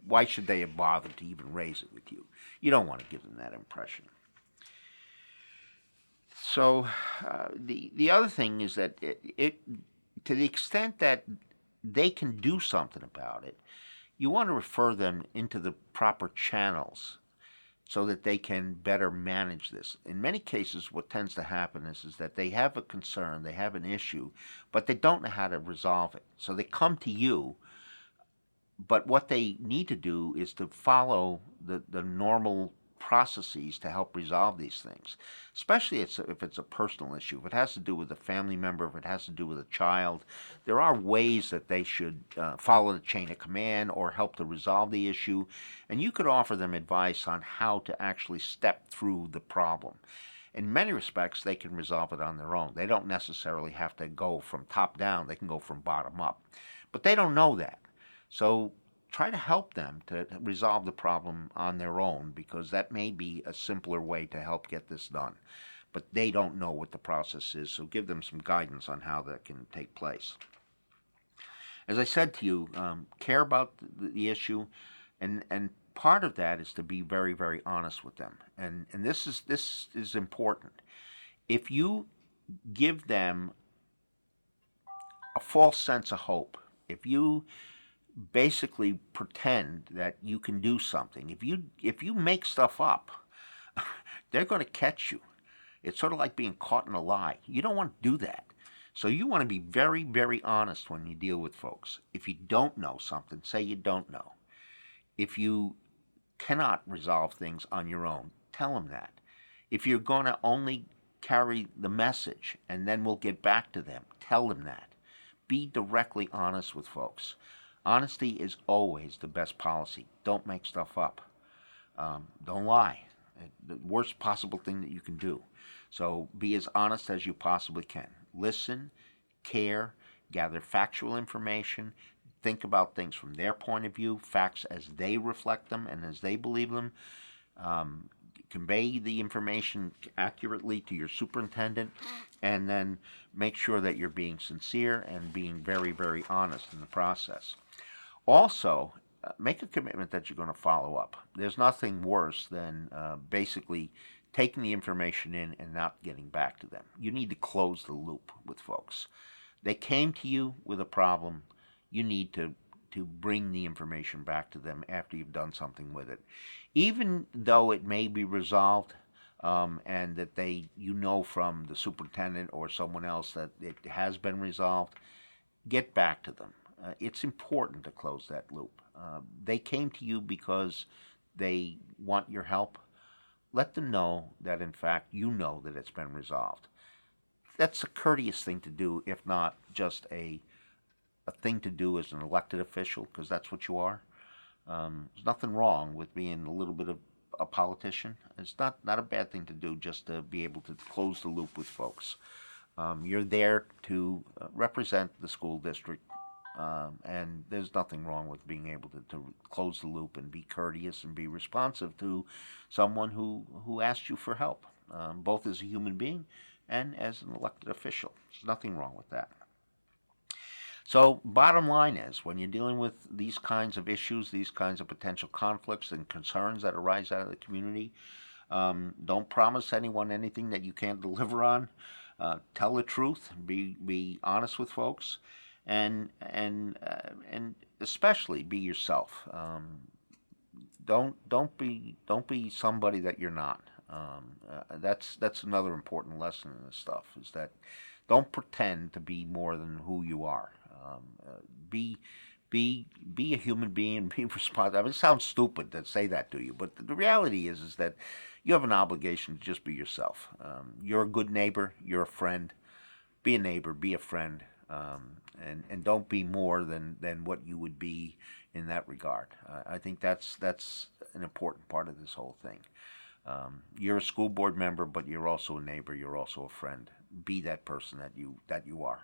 why should they have bothered to even raise it with you? You don't want to give them that impression. So the other thing is that it to the extent that they can do something about it, you want to refer them into the proper channels so that they can better manage this. In many cases, what tends to happen is that they have a concern, they have an issue, but they don't know how to resolve it. So they come to you, but what they need to do is to follow the normal processes to help resolve these things, especially if it's a personal issue. If it has to do with a family member, if it has to do with a child, there are ways that they should follow the chain of command or help to resolve the issue, and you could offer them advice on how to actually step through the problem. In many respects, they can resolve it on their own. They don't necessarily have to go from top down. They can go from bottom up, but they don't know that. So try to help them to resolve the problem on their own, because that may be a simpler way to help get this done. But they don't know what the process is, so give them some guidance on how that can take place. As I said to you, care about the issue, and part of that is to be very, very honest with them. And this is important. If you give them a false sense of hope, if you basically pretend that you can do something, if you make stuff up, they're going to catch you. It's sort of like being caught in a lie. You don't want to do that. So you want to be very, very honest when you deal with folks. If you don't know something, say you don't know. If you cannot resolve things on your own, tell them that. If you're going to only carry the message and then we'll get back to them, tell them that. Be directly honest with folks. Honesty is always the best policy. Don't make stuff up. Don't lie. The worst possible thing that you can do. So be as honest as you possibly can. Listen, care, gather factual information, think about things from their point of view, facts as they reflect them and as they believe them. Convey the information accurately to your superintendent, and then make sure that you're being sincere and being very, very honest in the process. Also, make a commitment that you're going to follow up. There's nothing worse than basically taking the information in and not getting back to them. You need to close the loop with folks. They came to you with a problem. You need to bring the information back to them after you've done something with it. Even though it may be resolved, and that from the superintendent or someone else that it has been resolved, get back to them. It's important to close that loop. They came to you because they want your help. Let them know that, in fact, you know that it's been resolved. That's a courteous thing to do, if not just a thing to do as an elected official, because that's what you are. There's nothing wrong with being a little bit of a politician. It's not a bad thing to do, just to be able to close the loop with folks. You're there to represent the school district, and there's nothing wrong with being able to close the loop and be courteous and be responsive to someone who asked you for help, both as a human being and as an elected official. There's nothing wrong with that. So bottom line is, when you're dealing with these kinds of issues, these kinds of potential conflicts and concerns that arise out of the community, don't promise anyone anything that you can't deliver on. Tell the truth. Be honest with folks, and especially be yourself. Don't be somebody that you're not. That's another important lesson in this stuff, is that don't pretend to be more than who you are. Be be a human being. Be responsible. I mean, it sounds stupid to say that to you, but the reality is that you have an obligation to just be yourself. You're a good neighbor. You're a friend. Be a neighbor. Be a friend. And don't be more than what you would be in that regard. I think that's an important part of this whole thing. You're a school board member, but you're also a neighbor. You're also a friend. Be that person that you are.